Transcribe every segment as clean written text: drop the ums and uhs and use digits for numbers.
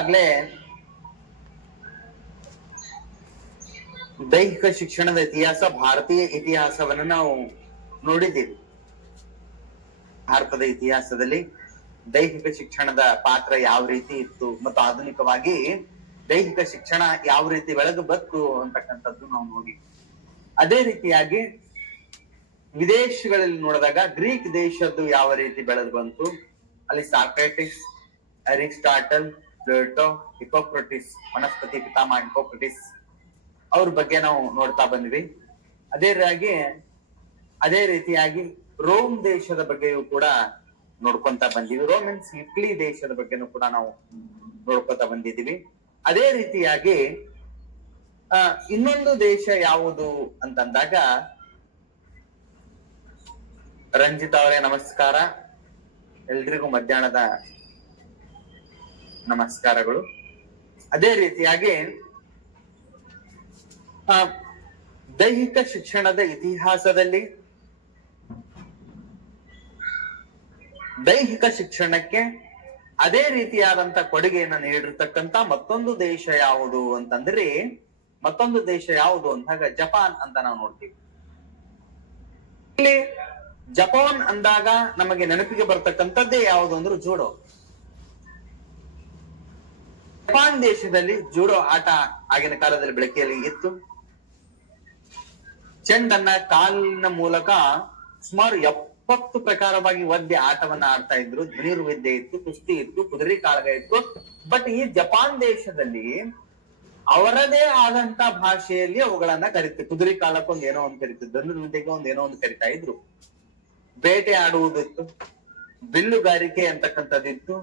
ಆಗ್ಲೇ ದೈಹಿಕ ಶಿಕ್ಷಣದ ಇತಿಹಾಸ, ಭಾರತೀಯ ಇತಿಹಾಸವನ್ನು ನಾವು ನೋಡಿದ್ದೀವಿ. ಭಾರತದ ಇತಿಹಾಸದಲ್ಲಿ ದೈಹಿಕ ಶಿಕ್ಷಣದ ಪಾತ್ರ ಯಾವ ರೀತಿ ಇತ್ತು ಮತ್ತು ಆಧುನಿಕವಾಗಿ ದೈಹಿಕ ಶಿಕ್ಷಣ ಯಾವ ರೀತಿ ಬೆಳೆದು ಬಂತು ಅಂತಕ್ಕಂಥದ್ದು ನಾವು ನೋಡಿ. ಅದೇ ರೀತಿಯಾಗಿ ವಿದೇಶಗಳಲ್ಲಿ ನೋಡಿದಾಗ ಗ್ರೀಕ್ ದೇಶದ್ದು ಯಾವ ರೀತಿ ಬೆಳೆದು ಬಂತು, ಅಲ್ಲಿ ಸಾಕ್ರೆಟಿಸ್, ಅರಿಸ್ಟಾಟಲ್, ಪ್ಲೇಟೋ, ಹಿಪೋಕ್ರಟಿಸ್, ವನಸ್ಪತಿ ಪಿತಾಮಹ ಹಿಪೋಕ್ರಟಿಸ್ ಅವ್ರ ಬಗ್ಗೆ ನಾವು ನೋಡ್ತಾ ಬಂದ್ವಿ. ಅದೇ ರೀತಿಯಾಗಿ ರೋಮ್ ದೇಶದ ಬಗ್ಗೆಯೂ ಕೂಡ ನೋಡ್ಕೊಂತ ಬಂದಿವಿ. ರೋಮನ್ಸ್ ಇಟ್ಲಿ ದೇಶದ ಬಗ್ಗೆನೂ ಕೂಡ ನಾವು ನೋಡ್ಕೊತಾ ಬಂದಿದ್ದೀವಿ. ಅದೇ ರೀತಿಯಾಗಿ ಇನ್ನೊಂದು ದೇಶ ಯಾವುದು ಅಂತಂದಾಗ, ರಂಜಿತ್ ಅವರೇ ನಮಸ್ಕಾರ, ಎಲ್ರಿಗೂ ಮಧ್ಯಾಹ್ನದ ನಮಸ್ಕಾರಗಳು. ಅದೇ ರೀತಿಯಾಗಿ ದೈಹಿಕ ಶಿಕ್ಷಣದ ಇತಿಹಾಸದಲ್ಲಿ ದೈಹಿಕ ಶಿಕ್ಷಣಕ್ಕೆ ಅದೇ ರೀತಿಯಾದಂತ ಕೊಡುಗೆಯನ್ನು ನೀಡಿರ್ತಕ್ಕಂತ ಮತ್ತೊಂದು ದೇಶ ಯಾವುದು ಅಂತಂದ್ರೆ, ಅಂದಾಗ ಜಪಾನ್ ಅಂತ ನಾವು ನೋಡ್ತೀವಿ. ಇಲ್ಲಿ ಜಪಾನ್ ಅಂದಾಗ ನಮಗೆ ನೆನಪಿಗೆ ಬರ್ತಕ್ಕಂಥದ್ದೇ ಯಾವುದು ಅಂದ್ರೆ ಜೂಡೋ. ಜಪಾನ್ ದೇಶದಲ್ಲಿ ಜೂಡೋ ಆಟ ಆಗಿನ ಕಾಲದಲ್ಲಿ ಬೆಳಕಿಯಲ್ಲಿ ಇತ್ತು. ಚೆಂಡನ್ನ ಕಾಲಿನ ಮೂಲಕ ಸುಮಾರು 70 ಪ್ರಕಾರವಾಗಿ ಒದ್ದೆ ಆಟವನ್ನ ಆಡ್ತಾ ಇದ್ರು. ಧನುರ್ವಿದ್ಯೆ ಇತ್ತು, ಕುಸ್ತಿ ಇತ್ತು, ಕುದುರೆ ಕಾಳಗ ಇತ್ತು. ಬಟ್ ಈ ಜಪಾನ್ ದೇಶದಲ್ಲಿ ಅವರದೇ ಆದಂತ ಭಾಷೆಯಲ್ಲಿ ಅವುಗಳನ್ನ ಕರಿತು. ಕುದುರೆ ಕಾಲಕ್ಕೊಂದು ಏನೋ ಒಂದು ಕರಿತು, ಧನುರ್ವಿದ್ಯೆಗೆ ಒಂದ್ ಏನೋ ಒಂದು ಕರಿತಾ ಇದ್ರು. ಬೇಟೆ ಆಡುವುದಿತ್ತು, ಬಿಲ್ಲುಗಾರಿಕೆ ಅಂತಕ್ಕಂಥದ್ದಿತ್ತು.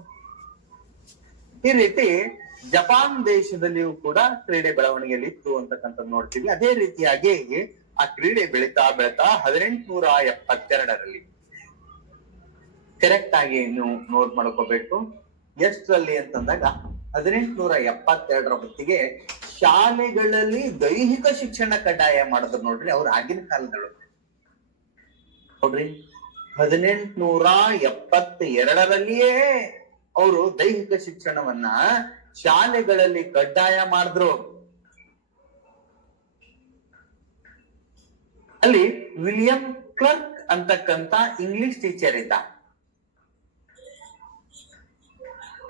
ಈ ರೀತಿ ಜಪಾನ್ ದೇಶದಲ್ಲಿಯೂ ಕೂಡ ಕ್ರೀಡೆ ಬೆಳವಣಿಗೆಯಲ್ಲಿ ಇತ್ತು ಅಂತಕ್ಕಂಥದ್ದು ನೋಡ್ತೀವಿ. ಅದೇ ರೀತಿಯಾಗಿ ಆ ಕ್ರೀಡೆ ಬೆಳೀತಾ 1872ರಲ್ಲಿ ಕರೆಕ್ಟ್ ಆಗಿ ನೀವು ನೋಟ್ ಮಾಡ್ಕೋಬೇಕು. ಎಷ್ಟರಲ್ಲಿ ಅಂತಂದಾಗ 1872ರ ಹೊತ್ತಿಗೆ ಶಾಲೆಗಳಲ್ಲಿ ದೈಹಿಕ ಶಿಕ್ಷಣ ಕಡ್ಡಾಯ ಮಾಡಿದ್ರು. ನೋಡ್ರಿ, ಅವ್ರು ಆಗಿನ ಕಾಲದೊಳಗೆ ನೋಡ್ರಿ 1872ರಲ್ಲಿಯೇ ಅವರು ದೈಹಿಕ ಶಿಕ್ಷಣವನ್ನ ಶಾಲೆಗಳಲ್ಲಿ ಕಡ್ಡಾಯ ಮಾಡಿದ್ರು. ಅಲ್ಲಿ ವಿಲಿಯಂ ಕ್ಲರ್ಕ್ ಅಂತಕ್ಕಂತ ಇಂಗ್ಲಿಷ್ ಟೀಚರ್ ಇದ್ದ.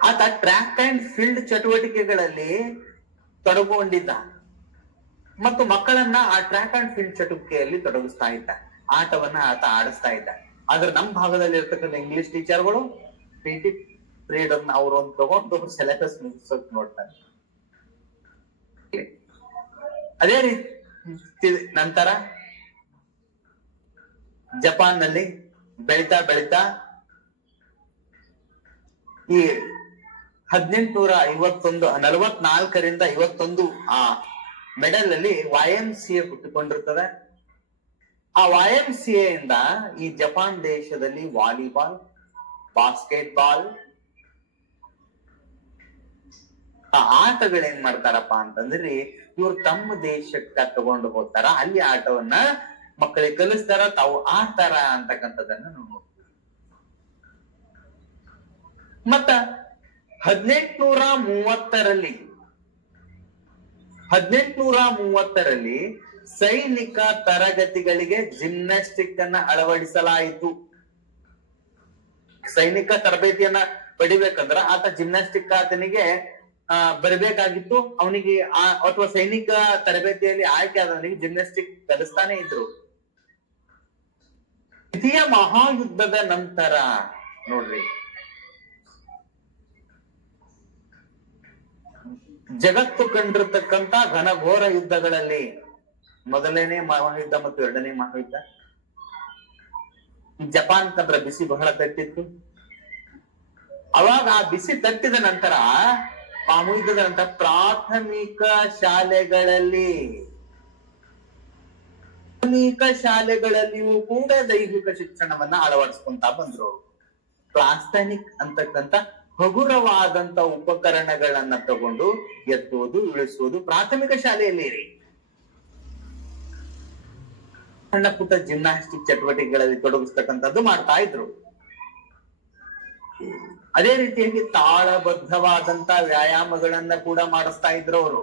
ಆತ ಟ್ರ್ಯಾಕ್ ಅಂಡ್ ಫೀಲ್ಡ್ ಚಟುವಟಿಕೆಗಳಲ್ಲಿ ತೊಡಗಿಕೊಂಡಿದ್ದ ಮತ್ತು ಮಕ್ಕಳನ್ನ ಆ ಟ್ರ್ಯಾಕ್ ಅಂಡ್ ಫೀಲ್ಡ್ ಚಟುವಟಿಕೆಯಲ್ಲಿ ತೊಡಗಿಸ್ತಾ ಇದ್ದ. ಆಟವನ್ನ ಆತ ಆಡಿಸ್ತಾ ಇದ್ದ. ಆದ್ರೆ ನಮ್ಮ ಭಾಗದಲ್ಲಿ ಇರ್ತಕ್ಕಂಥ ಇಂಗ್ಲಿಷ್ ಟೀಚರ್ಗಳು PT ಪೀರಿಯಡ್ ಅನ್ನ ಅವರು ಒಂದು ತಗೊಂಡು ಸಿಲೆಬಸ್ ಮುಗಿಸೋಕ್ ನೋಡ್ತಾರೆ. ಅದೇ ರೀತಿ ನಂತರ ಜಪಾನ್ ನಲ್ಲಿ ಬೆಳಿತಾ ಈ 44ರಿಂದ 51 ಆ ಮೆಡಲ್ ಅಲ್ಲಿ YMCA ಹುಟ್ಟಿಕೊಂಡಿರ್ತದೆ. ಆ YMCA ಇಂದ ಈ ಜಪಾನ್ ದೇಶದಲ್ಲಿ ವಾಲಿಬಾಲ್, ಬಾಸ್ಕೆಟ್ ಬಾಲ್ ಆ ಆಟಗಳೇನ್ ಮಾಡ್ತಾರಪ್ಪ ಅಂತಂದ್ರಿ, ಇವ್ರು ತಮ್ಮ ದೇಶಕ್ಕ ತಗೊಂಡು ಹೋಗ್ತಾರ. ಅಲ್ಲಿ ಆಟವನ್ನ ಮಕ್ಕಳಿಗೆ ಕಲಿಸ್ತಾರ, ತಾವು ಆಡ್ತಾರ ಅಂತಕ್ಕಂಥದ್ದನ್ನ ನಾವು ನೋಡ್ತೀವಿ. ಮತ್ತ 1830ರಲ್ಲಿ ಸೈನಿಕ ತರಗತಿಗಳಿಗೆ ಜಿಮ್ನಾಸ್ಟಿಕ್ ಅನ್ನ ಅಳವಡಿಸಲಾಯಿತು. ಸೈನಿಕ ತರಬೇತಿಯನ್ನ ಪಡಿಬೇಕಂದ್ರ ಆತ ಜಿಮ್ನಾಸ್ಟಿಕ್ ಆತನಿಗೆ ಬರಬೇಕಾಗಿತ್ತು. ಅವನಿಗೆ ಅಥವಾ ಸೈನಿಕ ತರಬೇತಿಯಲ್ಲಿ ಆಯ್ಕೆ ಆದವನಿಗೆ ಜಿಮ್ನಾಸ್ಟಿಕ್ ಕಲಿಸ್ತಾನೆ ಇದ್ರು. ದ್ವಿತೀಯ ಮಹಾಯುದ್ಧದ ನಂತರ ನೋಡ್ರಿ, ಜಗತ್ತು ಕಂಡಿರ್ತಕ್ಕಂತ ಘನಘೋರ ಯುದ್ಧಗಳಲ್ಲಿ ಮೊದಲನೇ ಮಹಾಯುದ್ಧ ಮತ್ತು ಎರಡನೇ ಮಹಾಯುದ್ಧ, ಜಪಾನ್ ಕಂದ್ರ ಬಿಸಿ ಬಹಳ ತಟ್ಟಿತ್ತು. ಅವಾಗ ಆ ಬಿಸಿ ತಟ್ಟಿದ ನಂತರ ಮಹಾಯುದ್ಧದ ನಂತರ ಪ್ರಾಥಮಿಕ ಶಾಲೆಗಳಲ್ಲಿಯೂ ಕೂಡ ದೈಹಿಕ ಶಿಕ್ಷಣವನ್ನ ಅಳವಡಿಸ್ಕೊಂತ ಬಂದ್ರು. ಪ್ಲಾಸ್ಟಾನಿಕ್ ಅಂತಕ್ಕಂತ ಹಗುರವಾದಂತ ಉಪಕರಣಗಳನ್ನ ತಗೊಂಡು ಎತ್ತುವುದು, ಇಳಿಸುವುದು ಪ್ರಾಥಮಿಕ ಶಾಲೆಯಲ್ಲಿ ಸಣ್ಣ ಪುಟ್ಟ ಜಿಮ್ನಾಸ್ಟಿಕ್ ಚಟುವಟಿಕೆಗಳಲ್ಲಿ ತೊಡಗಿಸ್ತಕ್ಕಂಥದ್ದು ಮಾಡ್ತಾ ಇದ್ರು. ಅದೇ ರೀತಿಯಾಗಿ ತಾಳಬದ್ಧವಾದಂತ ವ್ಯಾಯಾಮಗಳನ್ನ ಕೂಡ ಮಾಡಿಸ್ತಾ ಇದ್ರು ಅವರು.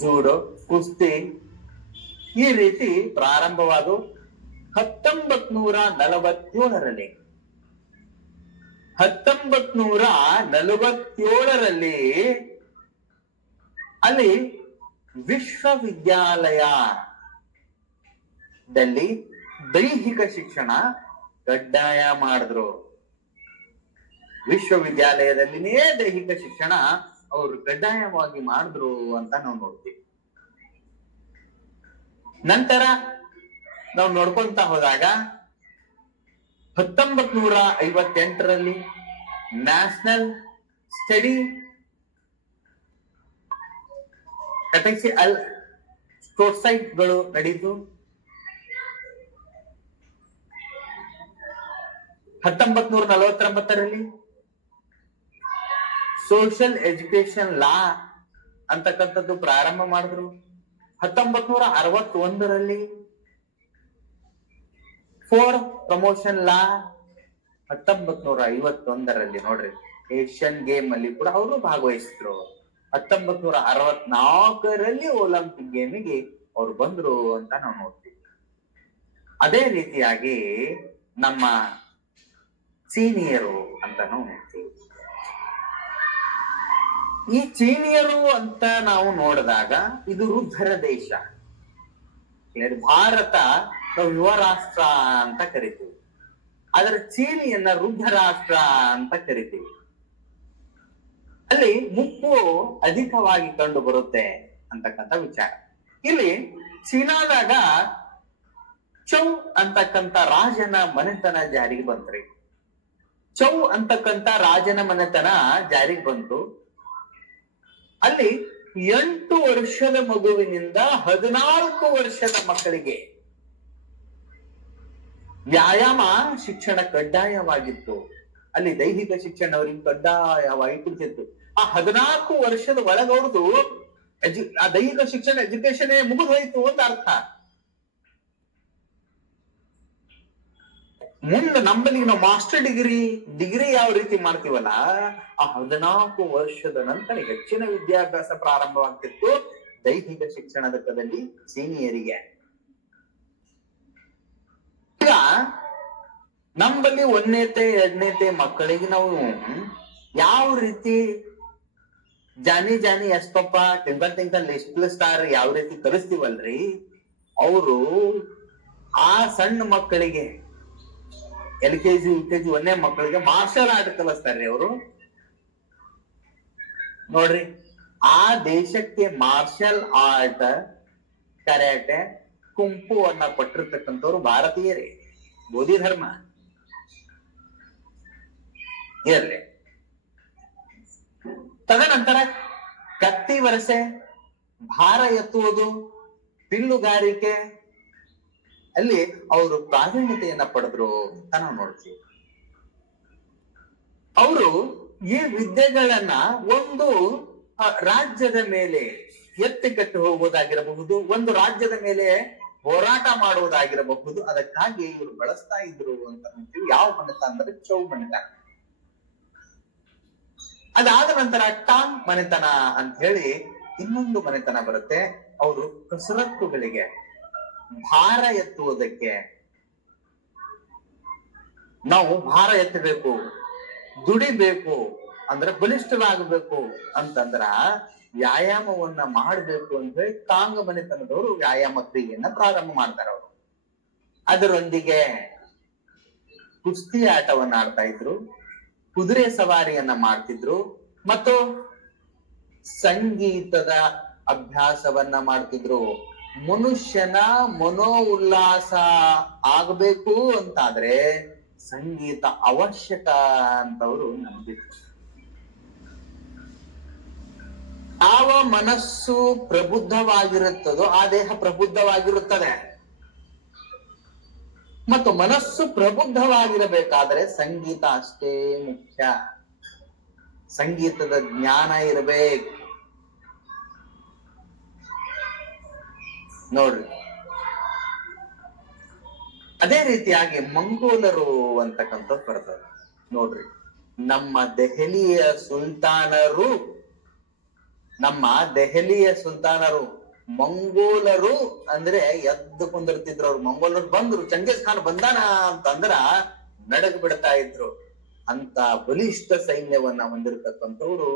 ಜೂಡೋ, ಕುಸ್ತಿ ಈ ರೀತಿ ಪ್ರಾರಂಭವಾದ 1947ರಲ್ಲಿ. 1947ರಲ್ಲಿ ಅಲ್ಲಿ ವಿಶ್ವವಿದ್ಯಾಲಯದಲ್ಲಿ ದೈಹಿಕ ಶಿಕ್ಷಣ ಕಡ್ಡಾಯ ಮಾಡಿದ್ರು. ವಿಶ್ವವಿದ್ಯಾಲಯದಲ್ಲಿನೇ ದೈಹಿಕ ಶಿಕ್ಷಣ ಅವರು ಕಡ್ಡಾಯವಾಗಿ ಮಾಡಿದ್ರು ಅಂತ ನಾವು ನೋಡ್ತೀವಿ. ನಂತರ ನಾವು ನೋಡ್ಕೊಂತ ಹೋದಾಗ 1958ರಲ್ಲಿ ನ್ಯಾಷನಲ್ ಸ್ಟಡಿ ಸೊಸೈಟಿಗಳು ನಡೀತು. 1949ರಲ್ಲಿ ಸೋಷಿಯಲ್ ಎಜುಕೇಶನ್ ಲಾ ಅಂತಕ್ಕಂಥದ್ದು ಪ್ರಾರಂಭ ಮಾಡಿದ್ರು. 1961ರಲ್ಲಿ ಫೋರ್ ಪ್ರಮೋಷನ್ ಲಾ. 1951ರಲ್ಲಿ ನೋಡ್ರಿ ಏಷ್ಯನ್ ಗೇಮ್ ಅಲ್ಲಿ ಕೂಡ ಅವರು ಭಾಗವಹಿಸಿದ್ರು. 1964ರಲ್ಲಿ ಒಲಿಂಪಿಕ್ ಗೇಮಿಗೆ ಅವ್ರು ಬಂದ್ರು ಅಂತ ನಾವು ನೋಡ್ತೀವಿ. ಅದೇ ರೀತಿಯಾಗಿ ನಮ್ಮ ಚೀನಿಯರು ಅಂತ ನಾವು ನೋಡ್ತೀವಿ. ಈ ಚೀನಿಯರು ಅಂತ ನಾವು ನೋಡಿದಾಗ ಇದು ವೃದ್ಧರ ದೇಶ. ಭಾರತ ನಾವು ಯುವ ರಾಷ್ಟ್ರ ಅಂತ ಕರಿತೀವಿ, ಆದ್ರೆ ಚೀನಿಯನ್ನ ವೃದ್ಧ ರಾಷ್ಟ್ರ ಅಂತ ಕರಿತೀವಿ. ಅಲ್ಲಿ ಮುಪ್ಪು ಅಧಿಕವಾಗಿ ಕಂಡು ಬರುತ್ತೆ ಅಂತಕ್ಕಂಥ ವಿಚಾರ. ಇಲ್ಲಿ ಚೀನಾದಾಗ ಚೌ ಅಂತಕ್ಕಂಥ ರಾಜನ ಮನೆತನ ಜಾರಿಗೆ ಬಂತ್ರಿ. ಚೌ ಅಂತಕ್ಕಂಥ ರಾಜನ ಮನೆತನ ಜಾರಿಗೆ ಬಂತು. ಅಲ್ಲಿ 8 ವರ್ಷದ ಮಗುವಿನಿಂದ 14 ವರ್ಷದ ಮಕ್ಕಳಿಗೆ ವ್ಯಾಯಾಮ ಶಿಕ್ಷಣ ಕಡ್ಡಾಯವಾಗಿತ್ತು. ಅಲ್ಲಿ ದೈಹಿಕ ಶಿಕ್ಷಣ ಅವರಿಗೆ ಕಡ್ಡಾಯವಾಗಿ ಕೊಡ್ತಿತ್ತು. ಆ 14 ವರ್ಷದ ಒಳಗವ್ರದ್ದು ಆ ದೈಹಿಕ ಶಿಕ್ಷಣ ಎಜುಕೇಶನ್ ಮುಗಿದು ಹೋಯ್ತು ಅಂತ ಅರ್ಥ. ಮುಂದೆ ನಮ್ಮಲ್ಲಿ ನಾವು ಮಾಸ್ಟರ್ ಡಿಗ್ರಿ ಯಾವ ರೀತಿ ಮಾಡ್ತೀವಲ್ಲ, ಆ 14 ವರ್ಷದ ನಂತರ ಹೆಚ್ಚಿನ ವಿದ್ಯಾಭ್ಯಾಸ ಪ್ರಾರಂಭವಾಗ್ತಿತ್ತು ದೈಹಿಕ ಶಿಕ್ಷಣದ ಕದಲ್ಲಿ ಸೀನಿಯರಿಗೆ. ಈಗ ನಮ್ಮಲ್ಲಿ 1ನೇತೆ 2ನೇತೆ ಮಕ್ಕಳಿಗೆ ನಾವು ಯಾವ ರೀತಿ ಜಾನಿ ಎಸ್ ಪಪ್ಪ ತಿಂಗಳ ಲಿಸ್ಟ್ ಸ್ಟಾರ್ ಯಾವ ರೀತಿ ಕಲಿಸ್ತೀವಲ್ರಿ, ಅವರು ಆ ಸಣ್ಣ ಮಕ್ಕಳಿಗೆ LKG UKG 1ನೇ ಮಕ್ಕಳಿಗೆ ಮಾರ್ಷಲ್ ಆರ್ಟ್ ಕಲಿಸ್ತಾರ್ರಿ ಅವರು. ನೋಡ್ರಿ, ಆ ದೇಶಕ್ಕೆ ಮಾರ್ಷಲ್ ಆರ್ಟ್, ಕರಾಟೆ, ಕುಂಫು ಅನ್ನ ಕೊಟ್ಟಿರ್ತಕ್ಕಂಥವ್ರು ಭಾರತೀಯರೇ. ಬೋಧಿ ಧರ್ಮ ಇರಲಿ. ತದನಂತರ ಕತ್ತಿ ವರಸೆ, ಭಾರ ಎತ್ತುವುದು, ಬಿಲ್ಲುಗಾರಿಕೆ ಅಲ್ಲಿ ಅವರು ಪ್ರಾವೀಣ್ಯತೆಯನ್ನ ಪಡೆದ್ರು ಅಂತ ನಾವು ನೋಡ್ತೀವಿ. ಅವರು ಈ ವಿದ್ಯೆಗಳನ್ನ ಒಂದು ರಾಜ್ಯದ ಮೇಲೆ ಎತ್ತಿಕಟ್ಟು ಹೋಗುವುದಾಗಿರಬಹುದು, ಒಂದು ರಾಜ್ಯದ ಮೇಲೆ ಹೋರಾಟ ಮಾಡುವುದಾಗಿರಬಹುದು, ಅದಕ್ಕಾಗಿ ಇವರು ಬಳಸ್ತಾ ಇದ್ರು ಅಂತ ನೋಡ್ತೀವಿ. ಯಾವ ಮನೆತ ಅಂದ್ರೆ ಚೌ ಮನೆತ. ಅದಾದ ನಂತರ ಟಾಂಗ್ ಮನೆತನ ಅಂತ ಹೇಳಿ ಇನ್ನೊಂದು ಮನೆತನ ಬರುತ್ತೆ. ಅವರು ಕಸರತ್ತುಗಳಿಗೆ, ಭಾರ ಎತ್ತುವುದಕ್ಕೆ, ನಾವು ಭಾರ ಎತ್ತಬೇಕು, ದುಡಿಬೇಕು ಅಂದ್ರೆ ಬಲಿಷ್ಠರಾಗಬೇಕು ಅಂತಂದ್ರ ವ್ಯಾಯಾಮವನ್ನ ಮಾಡಬೇಕು ಅಂತ ಹೇಳಿ ಟಾಂಗ್ ಮನೆತನದವರು ವ್ಯಾಯಾಮ ಕ್ರಿಯೆಯನ್ನ ಪ್ರಾರಂಭ ಮಾಡ್ತಾರೆ. ಅವರು ಅದರೊಂದಿಗೆ ಕುಸ್ತಿ ಆಟವನ್ನ ಆಡ್ತಾ ಇದ್ರು, ಕುದುರೆ ಸವಾರಿಯನ್ನ ಮಾಡ್ತಿದ್ರು ಮತ್ತು ಸಂಗೀತದ ಅಭ್ಯಾಸವನ್ನ ಮಾಡ್ತಿದ್ರು. ಮನುಷ್ಯನ ಮನೋ ಉಲ್ಲಾಸ ಆಗಬೇಕು ಅಂತಾದ್ರೆ ಸಂಗೀತ ಅವಶ್ಯಕ ಅಂತವರು ನಂಬಿದ್ರು. ಯಾವ ಮನಸ್ಸು ಪ್ರಬುದ್ಧವಾಗಿರುತ್ತದೋ ಆ ದೇಹ ಪ್ರಬುದ್ಧವಾಗಿರುತ್ತದೆ. ಮತ್ತು ಮನಸ್ಸು ಪ್ರಬುದ್ಧವಾಗಿರಬೇಕಾದ್ರೆ ಸಂಗೀತ ಅಷ್ಟೇ ಮುಖ್ಯ. ಸಂಗೀತದ ಜ್ಞಾನ ಇರಬೇಕು. ನೋಡ್ರಿ, ಅದೇ ರೀತಿಯಾಗಿ ಮಂಗೋಲರು ಅಂತಕ್ಕಂಥದ್ದು ಬರ್ತದೆ ನೋಡ್ರಿ. ನಮ್ಮ ದೆಹಲಿಯ ಸುಲ್ತಾನರು ಮಂಗೋಲರು ಅಂದ್ರೆ ಎದ್ದು ಕುಂದಿರ್ತಿದ್ರು. ಅವ್ರು ಮಂಗೋಲರು ಬಂದ್ರು, ಚಂಗೇಜ್ ಖಾನ್ ಬಂದಾನ ಅಂತಂದ್ರ ನಡಗ್ ಬಿಡ್ತಾ ಇದ್ರು. ಅಂತ ಬಲಿಷ್ಠ ಸೈನ್ಯವನ್ನ ಹೊಂದಿರತಕ್ಕಂಥವ್ರು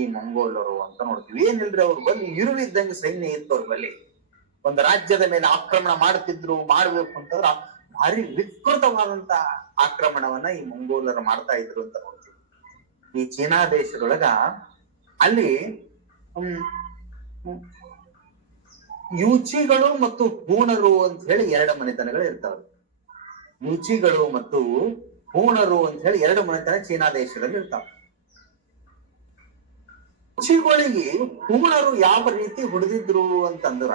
ಈ ಮಂಗೋಲರು ಅಂತ ನೋಡ್ತೀವಿ. ಏನಿಲ್ರಿ, ಅವ್ರ ಬಲ್ಲಿ ಇರುವಿದ್ದಂಗೆ ಸೈನ್ಯ ಇತ್ತು. ಅವ್ರ ಬಲ್ಲಿ ಒಂದು ರಾಜ್ಯದ ಮೇಲೆ ಆಕ್ರಮಣ ಮಾಡ್ಬೇಕು ಅಂತಂದ್ರ ಭಾರಿ ವಿಕೃತವಾದಂತ ಆಕ್ರಮಣವನ್ನ ಈ ಮಂಗೋಲರು ಮಾಡ್ತಾ ಇದ್ರು ಅಂತ ನೋಡ್ತೀವಿ. ಈ ಚೀನಾ ದೇಶದೊಳಗ ಅಲ್ಲಿ ಯೂಚಿಗಳು ಮತ್ತು ಹೂಣರು ಅಂತ ಹೇಳಿ ಎರಡು ಮನೆತನಗಳು ಇರ್ತಾವೆ. ಯೂಚಿಗಳು ಮತ್ತು ಹೂಣರು ಅಂತ ಹೇಳಿ ಎರಡು ಮನೆತನ ಚೀನಾ ದೇಶದಲ್ಲಿ ಇರ್ತಾವೆ. ಯೂಚಿಗಳಿಗೆ ಹೂಣರು ಯಾವ ರೀತಿ ಹುಡಿದಿದ್ರು ಅಂತಂದ್ರ,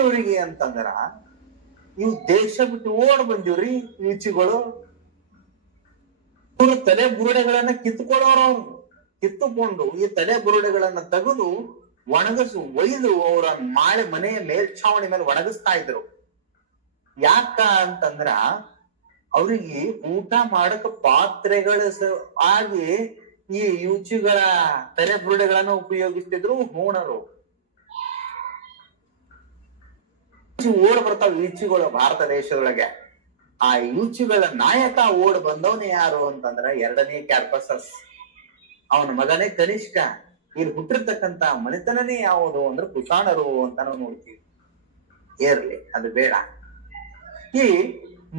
ಇವರಿಗೆ ಅಂತಂದ್ರ, ಇವು ದೇಶ ಬಿಟ್ಟು ಓಡ್ ಬಂದಿವ್ರಿ ಯೂಚಿಗಳು. ಇವರು ತಲೆ ಬುರುಡೆಗಳನ್ನ ಕಿತ್ತುಕೊಂಡು ಈ ತಲೆ ಬುರುಡೆಗಳನ್ನ ತೆಗೆದು ಒಯ್ದು ಅವರ ಮನೆಯ ಮೇಲ್ಛಾವಣಿ ಮೇಲೆ ಒಣಗಿಸ್ತಾ ಇದ್ರು. ಯಾಕ ಅಂತಂದ್ರ ಅವ್ರಿಗೆ ಊಟ ಮಾಡಕ್ ಪಾತ್ರೆಗಳ ಆಗಿ ಈ ಯೂಚಿಗಳ ತಲೆ ಬುರುಡೆಗಳನ್ನ ಉಪಯೋಗಿಸ್ತಿದ್ರು ಹೂಣರು. ಓಡ್ ಬರ್ತಾವ ಯೂಚಿಗಳು ಭಾರತ ದೇಶದೊಳಗೆ. ಆ ಯೂಚಿಗಳ ನಾಯಕ ಓಡ್ ಬಂದವನೇ ಯಾರು ಅಂತಂದ್ರ ಎರಡನೇ ಕ್ಯಾರ್ಪಸಸ್, ಅವನ ಮಗನೇ ಕನಿಷ್ಕ. ಇಲ್ಲಿ ಹುಟ್ಟಿರ್ತಕ್ಕಂತ ಮನೆತನನೇ ಯಾವುದು ಅಂದ್ರೆ ಕುಶಾಣರು ಅಂತ ನಾವು ನೋಡ್ತೀವಿ. ಇರ್ಲಿ, ಅದು ಬೇಡ. ಈ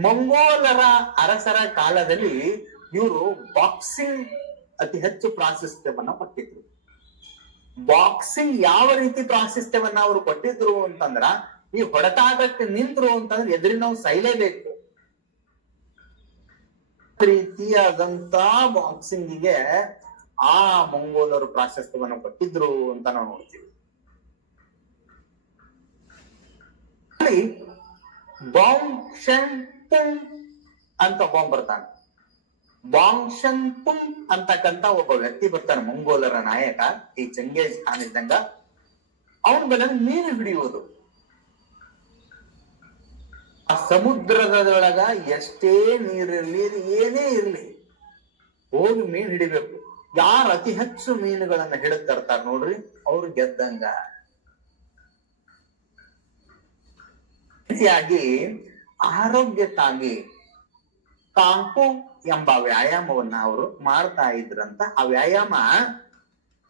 ಮಂಗೋಲರ ಅರಸರ ಕಾಲದಲ್ಲಿ ಇವರು ಬಾಕ್ಸಿಂಗ್ ಅತಿ ಹೆಚ್ಚು ಪ್ರಾಶಸ್ತ್ಯವನ್ನ ಪಟ್ಟಿದ್ರು. ಬಾಕ್ಸಿಂಗ್ ಯಾವ ರೀತಿ ಪ್ರಾಶಸ್ತ್ಯವನ್ನ ಅವರು ಕೊಟ್ಟಿದ್ರು ಅಂತಂದ್ರ, ಈ ಹೊಡೆತಾಟಕ್ಕೆ ನಿಂತರು ಅಂತಂದ್ರೆ ಎದುರಿನವ್ ಸೈಲೇಬೇಕು. ರೀತಿಯಾದಂತ ಬಾಕ್ಸಿಂಗಿಗೆ ಆ ಮಂಗೋಲರು ಪ್ರಾಶಸ್ತ್ಯವನ್ನು ಕೊಟ್ಟಿದ್ರು ಅಂತ ನಾವು ನೋಡ್ತೀವಿ. ಬಾಂಗ್ ಶೆಂಪುಂಗ್ ಅಂತ ಒಬ್ಬ ಬರ್ತಾನೆ. ಬಾಂಗ್ ಶೆಂಪುಂಗ್ ಅಂತಕ್ಕಂತ ಒಬ್ಬ ವ್ಯಕ್ತಿ ಬರ್ತಾನೆ, ಮಂಗೋಲರ ನಾಯಕ, ಈ ಚಂಗೇಜ್ ಖಾನ್ ಇದ್ದಂಗ. ಅವನ ಮೇಲೆ ಮೀನು ಹಿಡಿಯುವುದು. ಆ ಸಮುದ್ರದೊಳಗ ಎಷ್ಟೇ ನೀರಿರ್ಲಿ, ಏನೇ ಇರ್ಲಿ, ಹೋಗಿ ಮೀನ್ ಹಿಡಿಬೇಕು. ಯಾರು ಅತಿ ಹೆಚ್ಚು ಮೀನುಗಳನ್ನ ಹಿಡಿದು ತರ್ತಾರ ನೋಡ್ರಿ, ಅವ್ರು ಗೆದ್ದಂಗ. ರೀತಿಯಾಗಿ ಆರೋಗ್ಯಕ್ಕಾಗಿ ಕಾಂಪು ಎಂಬ ವ್ಯಾಯಾಮವನ್ನ ಅವರು ಮಾಡ್ತಾ ಇದ್ರಂತ. ಆ ವ್ಯಾಯಾಮ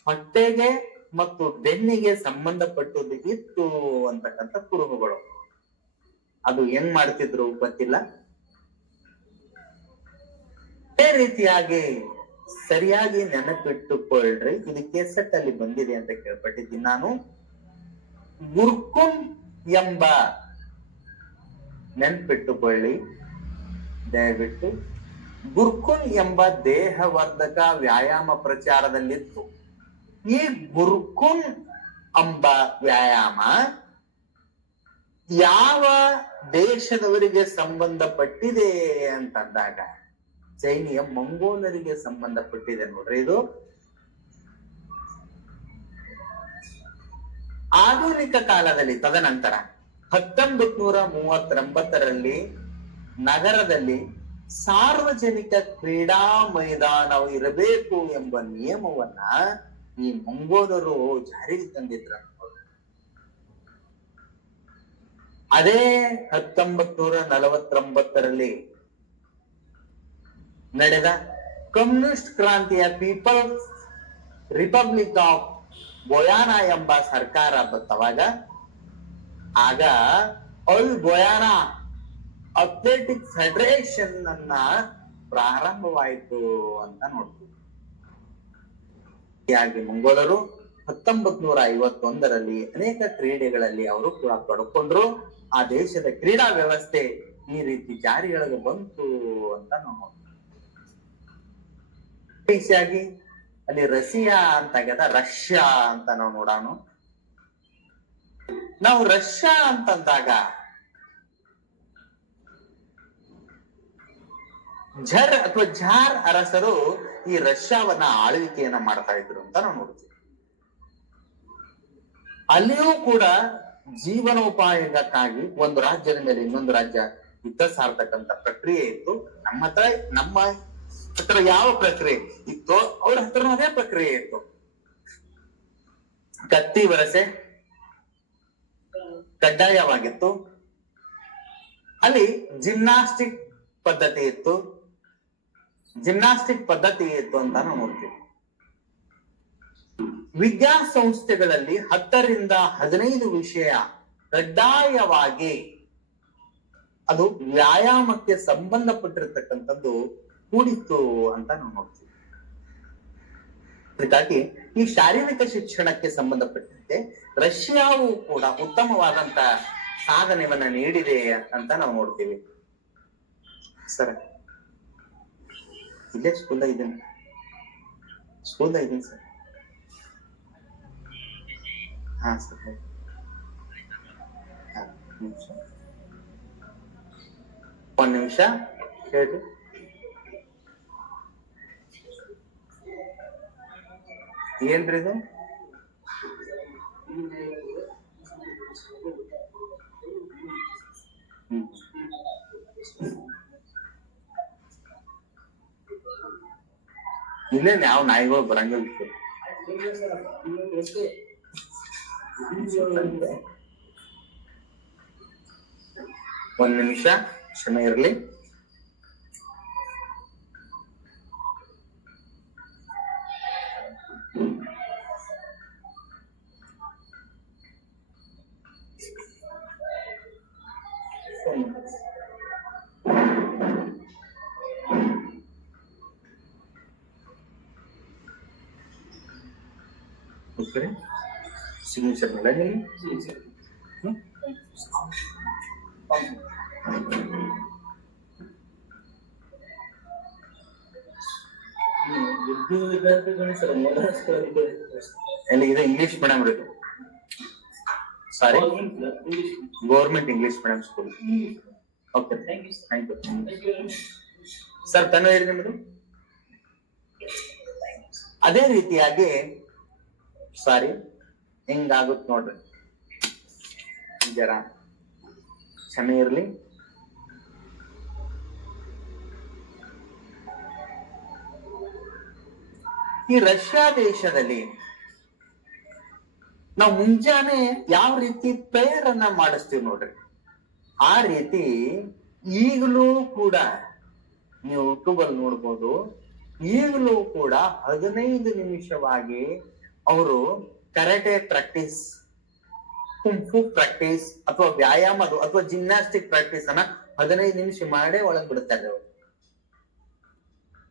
ಹೊಟ್ಟೆಗೆ ಮತ್ತು ಬೆನ್ನಿಗೆ ಸಂಬಂಧಪಟ್ಟದ್ದು ಇತ್ತು ಅಂತಕ್ಕಂಥ ಕುರುಹುಗಳು. ಅದು ಹೆಂಗ್ ಮಾಡ್ತಿದ್ರು ಗೊತ್ತಿಲ್ಲ. ಅದೇ ರೀತಿಯಾಗಿ ಸರಿಯಾಗಿ ನೆನಪಿಟ್ಟುಕೊಳ್ಳ್ರಿ, ಇದು ಕೇಸೆಟ್ ಅಲ್ಲಿ ಬಂದಿದೆ ಅಂತ ಕೇಳ್ಪಟ್ಟಿದ್ದೀನಿ ನಾನು. ಗುರ್ಕುನ್ ಎಂಬ, ನೆನಪಿಟ್ಟುಕೊಳ್ಳಿ ದಯವಿಟ್ಟು, ಗುರ್ಕುನ್ ಎಂಬ ದೇಹವರ್ಧಕ ವ್ಯಾಯಾಮ ಪ್ರಚಾರದಲ್ಲಿತ್ತು. ಈ ಗುರ್ಕುನ್ ಎಂಬ ವ್ಯಾಯಾಮ ಯಾವ ದೇಶದವರಿಗೆ ಸಂಬಂಧಪಟ್ಟಿದೆ ಅಂತಂದಾಗ ಚೈನಿಯ ಮಂಗೋಲರಿಗೆ ಸಂಬಂಧಪಟ್ಟಿದೆ ನೋಡ್ರಿ. ಇದು ಆಧುನಿಕ ಕಾಲದಲ್ಲಿ ತದನಂತರ 1939ರಲ್ಲಿ ನಗರದಲ್ಲಿ ಸಾರ್ವಜನಿಕ ಕ್ರೀಡಾ ಮೈದಾನ ಇರಬೇಕು ಎಂಬ ನಿಯಮವನ್ನ ಈ ಮಂಗೋಲರು ಜಾರಿಗೆ ತಂದಿದ್ರ. ಅದೇ 1949ರಲ್ಲಿ ನಡೆದ ಕಮ್ಯುನಿಸ್ಟ್ ಕ್ರಾಂತಿಯ ಪೀಪಲ್ಸ್ ರಿಪಬ್ಲಿಕ್ ಆಫ್ ಬೋಯಾನಾ ಎಂಬ ಸರ್ಕಾರ ಬತ್ತವಾಗ ಆಗ ಅಲ್ ಬೋಯಾನಾ ಅಥ್ಲೆಟಿಕ್ ಫೆಡರೇಷನ್ ಅನ್ನ ಪ್ರಾರಂಭವಾಯಿತು ಅಂತ ನೋಡ್ತೀವಿ. ಹೀಗಾಗಿ ಮಂಗೋಲರು 1951ರಲ್ಲಿ ಅನೇಕ ಕ್ರೀಡೆಗಳಲ್ಲಿ ಅವರು ಕೂಡ ಪಡ್ಕೊಂಡ್ರು. ಆ ದೇಶದ ಕ್ರೀಡಾ ವ್ಯವಸ್ಥೆ ಈ ರೀತಿ ಜಾರಿಯೊಳಗೆ ಬಂತು ಅಂತ ನಾವು ನೋಡ್ತೀವಿ. ಅಲ್ಲಿ ರಸಿಯಾ ಅಂತ ಆಗ್ಯದ, ರಷ್ಯಾ ಅಂತ ನಾವು ನೋಡೋಣ. ನಾವು ರಷ್ಯಾ ಅಂತಂದಾಗ ಜಾರ್ ಅರಸರು ಈ ರಷ್ಯಾವನ್ನ ಆಳ್ವಿಕೆಯನ್ನ ಮಾಡ್ತಾ ಇದ್ರು ಅಂತ ನಾವು ನೋಡ್ತೀವಿ. ಅಲ್ಲಿಯೂ ಕೂಡ ಜೀವನೋಪಾಯಕ್ಕಾಗಿ ಒಂದು ರಾಜ್ಯದ ಮೇಲೆ ಇನ್ನೊಂದು ರಾಜ್ಯ ಯುದ್ಧ ಸಾರ್ತಕ್ಕಂಥ ಪ್ರಕ್ರಿಯೆ ಇತ್ತು. ನಮ್ಮ ಹತ್ರ ಯಾವ ಪ್ರಕ್ರಿಯೆ ಇತ್ತೋ ಅವ್ರ ಹತ್ರ ಅದೇ ಪ್ರಕ್ರಿಯೆ ಇತ್ತು. ಕತ್ತಿ ವರಸೆ ಕಡ್ಡಾಯವಾಗಿತ್ತು. ಅಲ್ಲಿ ಜಿಮ್ನಾಸ್ಟಿಕ್ ಪದ್ಧತಿ ಇತ್ತು ಅಂತ ನಾವು ನೋಡ್ತೀವಿ. ವಿದ್ಯಾಸಂಸ್ಥೆಗಳಲ್ಲಿ 10ರಿಂದ 15 ವಿಷಯ ಕಡ್ಡಾಯವಾಗಿ ಅದು ವ್ಯಾಯಾಮಕ್ಕೆ ಸಂಬಂಧಪಟ್ಟಿರ್ತಕ್ಕಂಥದ್ದು ಕೂಡಿತ್ತು ಅಂತ ನಾವು ನೋಡ್ತೀವಿ. ಹಾಗಾಗಿ ಈ ಶಾರೀರಿಕ ಶಿಕ್ಷಣಕ್ಕೆ ಸಂಬಂಧಪಟ್ಟಂತೆ ರಷ್ಯಾವು ಕೂಡ ಉತ್ತಮವಾದಂತ ಸಾಧನೆಯನ್ನ ನೀಡಿದೆ ಅಂತ ನಾವು ನೋಡ್ತೀವಿ. ಸರ್ ಇಲ್ಲೇ ಸ್ಕೂಲ್ದಾಗ ಇದ್ದೀನಿ ಸರ್. ಹಾ ಸರ್, ಒಂದ್ ನಿಮಿಷ ಹೇಳ್ರಿ. ಏನ್ರಿ ಇದು? ಇಲ್ಲೇ ಯಾವ ನಾಯಿಗಳು ಬರಂಗಿಲ್ಲ. ಒಂದ್ ನಿಮಿಷ ಕ್ಷಮೆ ಇರ್ಲಿ. सिग्नेचर मिला नहीं? ಇದು ಇಂಗ್ಲಿಷ್ ಮೀಡಿಯಂ ರೀ. Sorry, government English medium school. Okay, thank you sir. ತನ್ನ ಹೇಳಿ ನಿಮ್ಮದು. ಅದೇ ರೀತಿಯಾಗಿ ಸಾರಿ ಹಿಂಗಾಗುತ್ತೆ ನೋಡ್ರಿ, ಜರ ಕ್ಷಮೆ ಇರ್ಲಿ. ಈ ರಷ್ಯಾ ದೇಶದಲ್ಲಿ ನಾವು ಮುಂಜಾನೆ ಯಾವ ರೀತಿ ಪ್ರೇಯರ್ ಅನ್ನ ಮಾಡಿಸ್ತೀವಿ ನೋಡ್ರಿ, ಆ ರೀತಿ ಈಗಲೂ ಕೂಡ ನೀವು ಯೂಟ್ಯೂಬ್ ಅಲ್ಲಿ ನೋಡ್ಬೋದು. ಈಗಲೂ ಕೂಡ 15 ನಿಮಿಷವಾಗಿ ಅವರು ಕರಾಟೆ ಪ್ರಾಕ್ಟೀಸ್, ಕುಂಫು ಪ್ರಾಕ್ಟೀಸ್ ಅಥವಾ ವ್ಯಾಯಾಮದು ಅಥವಾ ಜಿಮ್ನಾಸ್ಟಿಕ್ ಪ್ರಾಕ್ಟೀಸ್ ಅನ್ನ 15 ನಿಮಿಷ ಮಾಡೇ ಒಳಗ್ ಬಿಡುತ್ತಾರೆ ಅವರು.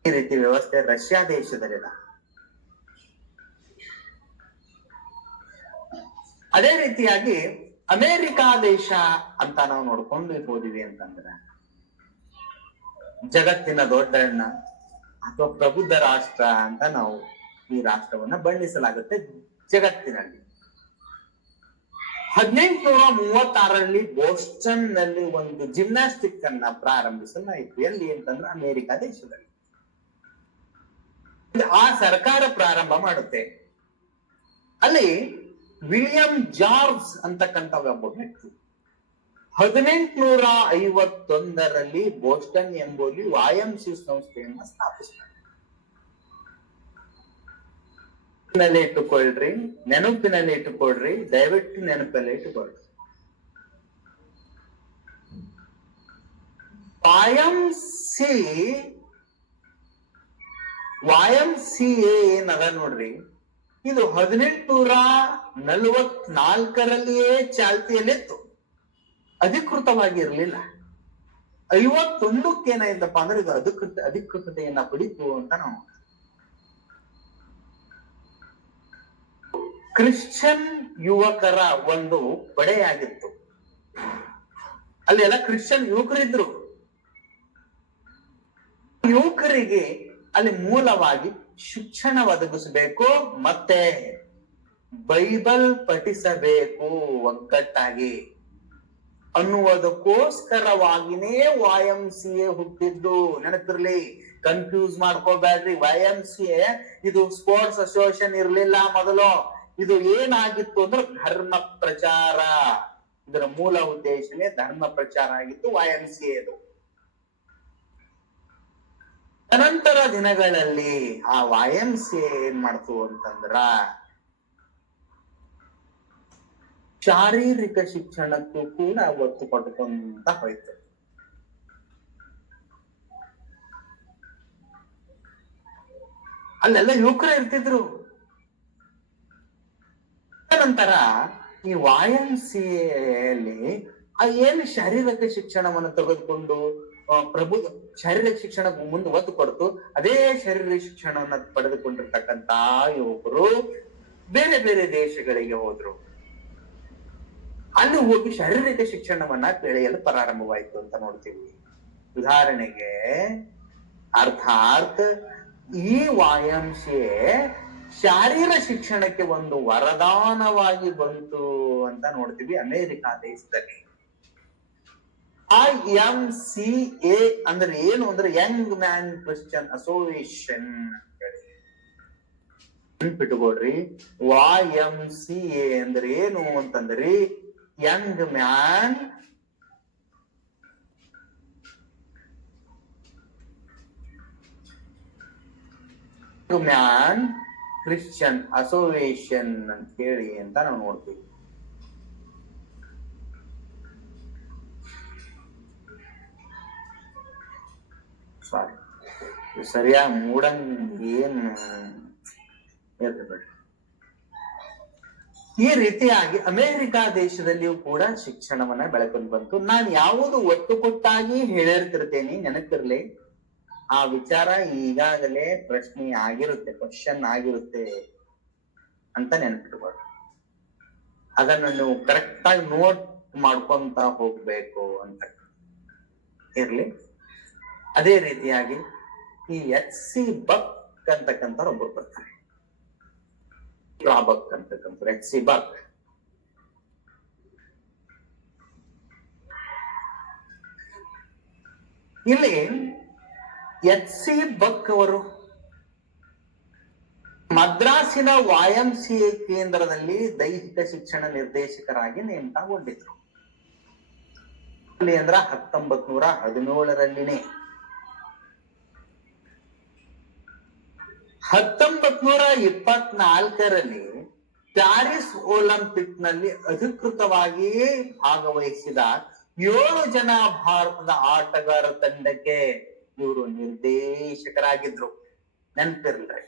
ಈ ರೀತಿ ವ್ಯವಸ್ಥೆ ರಷ್ಯಾ ದೇಶದಲ್ಲಿದೆ. ಅದೇ ರೀತಿಯಾಗಿ ಅಮೆರಿಕಾ ದೇಶ ಅಂತ ನಾವು ನೋಡ್ಕೊಂಡು ಹೋದಿವಿ ಅಂತಂದ್ರೆ ಜಗತ್ತಿನ ದೊಡ್ಡ ಅಣ್ಣ ಅಥವಾ ಪ್ರಬುದ್ಧ ರಾಷ್ಟ್ರ ಅಂತ ನಾವು ಈ ರಾಷ್ಟ್ರವನ್ನ ಬಣ್ಣಿಸಲಾಗುತ್ತೆ ಜಗತ್ತಿನಲ್ಲಿ. 1836ರಲ್ಲಿ ಬೋಸ್ಟನ್ ನಲ್ಲಿ ಒಂದು ಜಿಮ್ನಾಸ್ಟಿಕ್ ಅನ್ನ ಪ್ರಾರಂಭಿಸಲಾಯಿತು. ಎಲ್ಲಿ ಅಂತಂದ್ರೆ ಅಮೆರಿಕಾ ದೇಶದಲ್ಲಿ. ಆ ಸರ್ಕಾರ ಪ್ರಾರಂಭ ಮಾಡುತ್ತೆ. ಅಲ್ಲಿ ವಿಲಿಯಂ ಜಾರ್ಜ್ ಅಂತಕ್ಕಂಥ ಒಬ್ಬ ವ್ಯಕ್ತಿ 1851ರಲ್ಲಿ ಬೋಸ್ಟನ್ ಎಂಬುವಲ್ಲಿ YMC ಸಂಸ್ಥೆಯನ್ನ ಸ್ಥಾಪಿಸ್ತಾರೆ. ನೆನಪಿನಲ್ಲಿ ಇಟ್ಟುಕೊಳ್ರಿ, ದಯವಿಟ್ಟು ನೆನಪಲ್ಲಿ ಇಟ್ಟುಕೊಳ್ರಿ. YMCA ಏನದ ನೋಡ್ರಿ, ಇದು 1844ರಲ್ಲಿಯೇ ಚಾಲ್ತಿಯಲ್ಲಿತ್ತು, ಅಧಿಕೃತವಾಗಿ ಇರಲಿಲ್ಲ. 51ಕ್ಕೆ ಏನಾಯ್ತಪ್ಪ ಅಂದ್ರೆ ಇದು ಅಧಿಕೃತತೆಯನ್ನ ಪಡಿತು ಅಂತ ನಾವು. ಕ್ರಿಶ್ಚಿಯನ್ ಯುವಕರ ಒಂದು ಪಡೆಯಾಗಿತ್ತು. ಅಲ್ಲಿ ಎಲ್ಲ ಕ್ರಿಶ್ಚಿಯನ್ ಯುವಕರಿದ್ರು. ಯುವಕರಿಗೆ ಅಲ್ಲಿ ಮೂಲವಾಗಿ ಶಿಕ್ಷಣ ಒದಗಿಸಬೇಕು, ಮತ್ತೆ ಬೈಬಲ್ ಪಠಿಸಬೇಕು ಒಗ್ಗಟ್ಟಾಗಿ ಅನ್ನುವುದಕ್ಕೋಸ್ಕರವಾಗಿನೇ YMCA ಹುಟ್ಟಿದ್ದು. ನೆನಪಿರ್ಲಿ, ಕನ್ಫ್ಯೂಸ್ ಮಾಡ್ಕೋಬೇಡ್ರಿ. YMCA ಇದು ಸ್ಪೋರ್ಟ್ಸ್ ಅಸೋಸಿಯೇಷನ್ ಇರ್ಲಿಲ್ಲ ಮೊದಲು. ಇದು ಏನಾಗಿತ್ತು ಅಂದ್ರೆ ಧರ್ಮ ಪ್ರಚಾರ. ಇದರ ಮೂಲ ಉದ್ದೇಶನೇ ಧರ್ಮ ಪ್ರಚಾರ ಆಗಿತ್ತು YMCA ಅದು. ಅನಂತರ ದಿನಗಳಲ್ಲಿ ಆ YMCA ಏನ್ ಮಾಡ್ತು ಅಂತಂದ್ರ ಶಾರೀರಿಕ ಶಿಕ್ಷಣಕ್ಕೂ ಕೂಡ ಒತ್ತು ಕೊಟ್ಕೊಂತ ಹೋಯ್ತು. ಅಲ್ಲೆಲ್ಲ ಯುವಕರು ಇರ್ತಿದ್ರು. ನಂತರ ಈ YMCA ಅಲ್ಲಿ ಏನು ಶಾರೀರಿಕ ಶಿಕ್ಷಣವನ್ನು ತೆಗೆದುಕೊಂಡು ಶಾರೀರಿಕ ಶಿಕ್ಷಣಕ್ಕೆ ಮುಂದೆ ಒತ್ತು ಕೊಡ್ತು. ಅದೇ ಶಾರೀರಿಕ ಶಿಕ್ಷಣವನ್ನ ಪಡೆದುಕೊಂಡಿರ್ತಕ್ಕಂತ ಯುವಕರು ಬೇರೆ ಬೇರೆ ದೇಶಗಳಿಗೆ ಹೋದ್ರು. ಅಲ್ಲಿ ಹೋಗಿ ಶಾರೀರಿಕ ಶಿಕ್ಷಣವನ್ನ ಬೆಳೆಯಲು ಪ್ರಾರಂಭವಾಯಿತು ಅಂತ ನೋಡ್ತೀವಿ. ಉದಾಹರಣೆಗೆ ಅರ್ಥಾತ್ ಈ YMCA ಶಾರೀರ ಶಿಕ್ಷಣಕ್ಕೆ ಒಂದು ವರದಾನವಾಗಿ ಬಂತು ಅಂತ ನೋಡ್ತೀವಿ ಅಮೆರಿಕಾ ದೇಶದಲ್ಲಿ. YMCA ಅಂದ್ರೆ ಏನು ಅಂದ್ರೆ ಯಂಗ್ ಮ್ಯಾನ್ ಕ್ರಿಶ್ಚಿಯನ್ ಅಸೋಸಿಯೇಷನ್ ಅಂತ ಹೇಳಿ ನೆನ್ಪಿಟ್ಕೊಡ್ರಿ. YMCA ಅಂದ್ರೆ ಏನು ಅಂತಂದ್ರಿ ಯಂಗ್ ಮ್ಯಾನ್ ಕ್ರಿಶ್ಚಿಯನ್ ಅಸೋಸಿಯೇಷನ್ ಅಂತ ಹೇಳಿ ಅಂತ ನಾವು ನೋಡ್ತೀವಿ. ಸಾರಿ ಸರಿಯಾಗಿ ಮೂಡಂಗ್ ಏನ್ ಈ ರೀತಿಯಾಗಿ ಅಮೆರಿಕಾ ದೇಶದಲ್ಲಿಯೂ ಕೂಡ ಶಿಕ್ಷಣವನ್ನ ಬೆಳಕೊಂಡು ಬಂತು. ನಾನು ಯಾವುದು ಒತ್ತು ಕೊಟ್ಟಾಗಿ ಹೇಳಿರ್ತಿರ್ತೇನೆ, ನೆನಪಿರ್ಲಿ. ಆ ವಿಚಾರ ಈಗಾಗಲೇ ಪ್ರಶ್ನೆ ಆಗಿರುತ್ತೆ, ಕ್ವಶನ್ ಆಗಿರುತ್ತೆ ಅಂತ ನೆನಪಿಟ್ಕೊಳ್ರಿ. ಅದನ್ನು ನೀವು ಕರೆಕ್ಟ್ ಆಗಿ ನೋಟ್ ಮಾಡ್ಕೊಂತ ಹೋಗ್ಬೇಕು ಅಂತ ಇರ್ಲಿ. ಅದೇ ರೀತಿಯಾಗಿ ಈ HC ಬಕ್ ಅಂತಕ್ಕಂಥವ್ರು ಒಬ್ಬರು ಬರ್ತಾರೆ. ಬಕ್ ಅಂತಕ್ಕಂಥವ್ರು HC ಬಕ್. ಇಲ್ಲಿ HC ಬಕ್ ಅವರು ಮದ್ರಾಸಿನ YMCA ಕೇಂದ್ರದಲ್ಲಿ ದೈಹಿಕ ಶಿಕ್ಷಣ ನಿರ್ದೇಶಕರಾಗಿ ನೇಮಕಗೊಂಡಿದ್ರು. ಅಂದ್ರ 1917ರಲ್ಲಿನೇ. 1924ರಲ್ಲಿ ಪ್ಯಾರಿಸ್ ಒಲಿಂಪಿಕ್ ನಲ್ಲಿ ಅಧಿಕೃತವಾಗಿ ಭಾಗವಹಿಸಿದ 7 ಜನ ಭಾರತದ ಆಟಗಾರ ತಂಡಕ್ಕೆ ಇವರು ನಿರ್ದೇಶಕರಾಗಿದ್ರು. ನೆನಪಿರ್ಲಿ.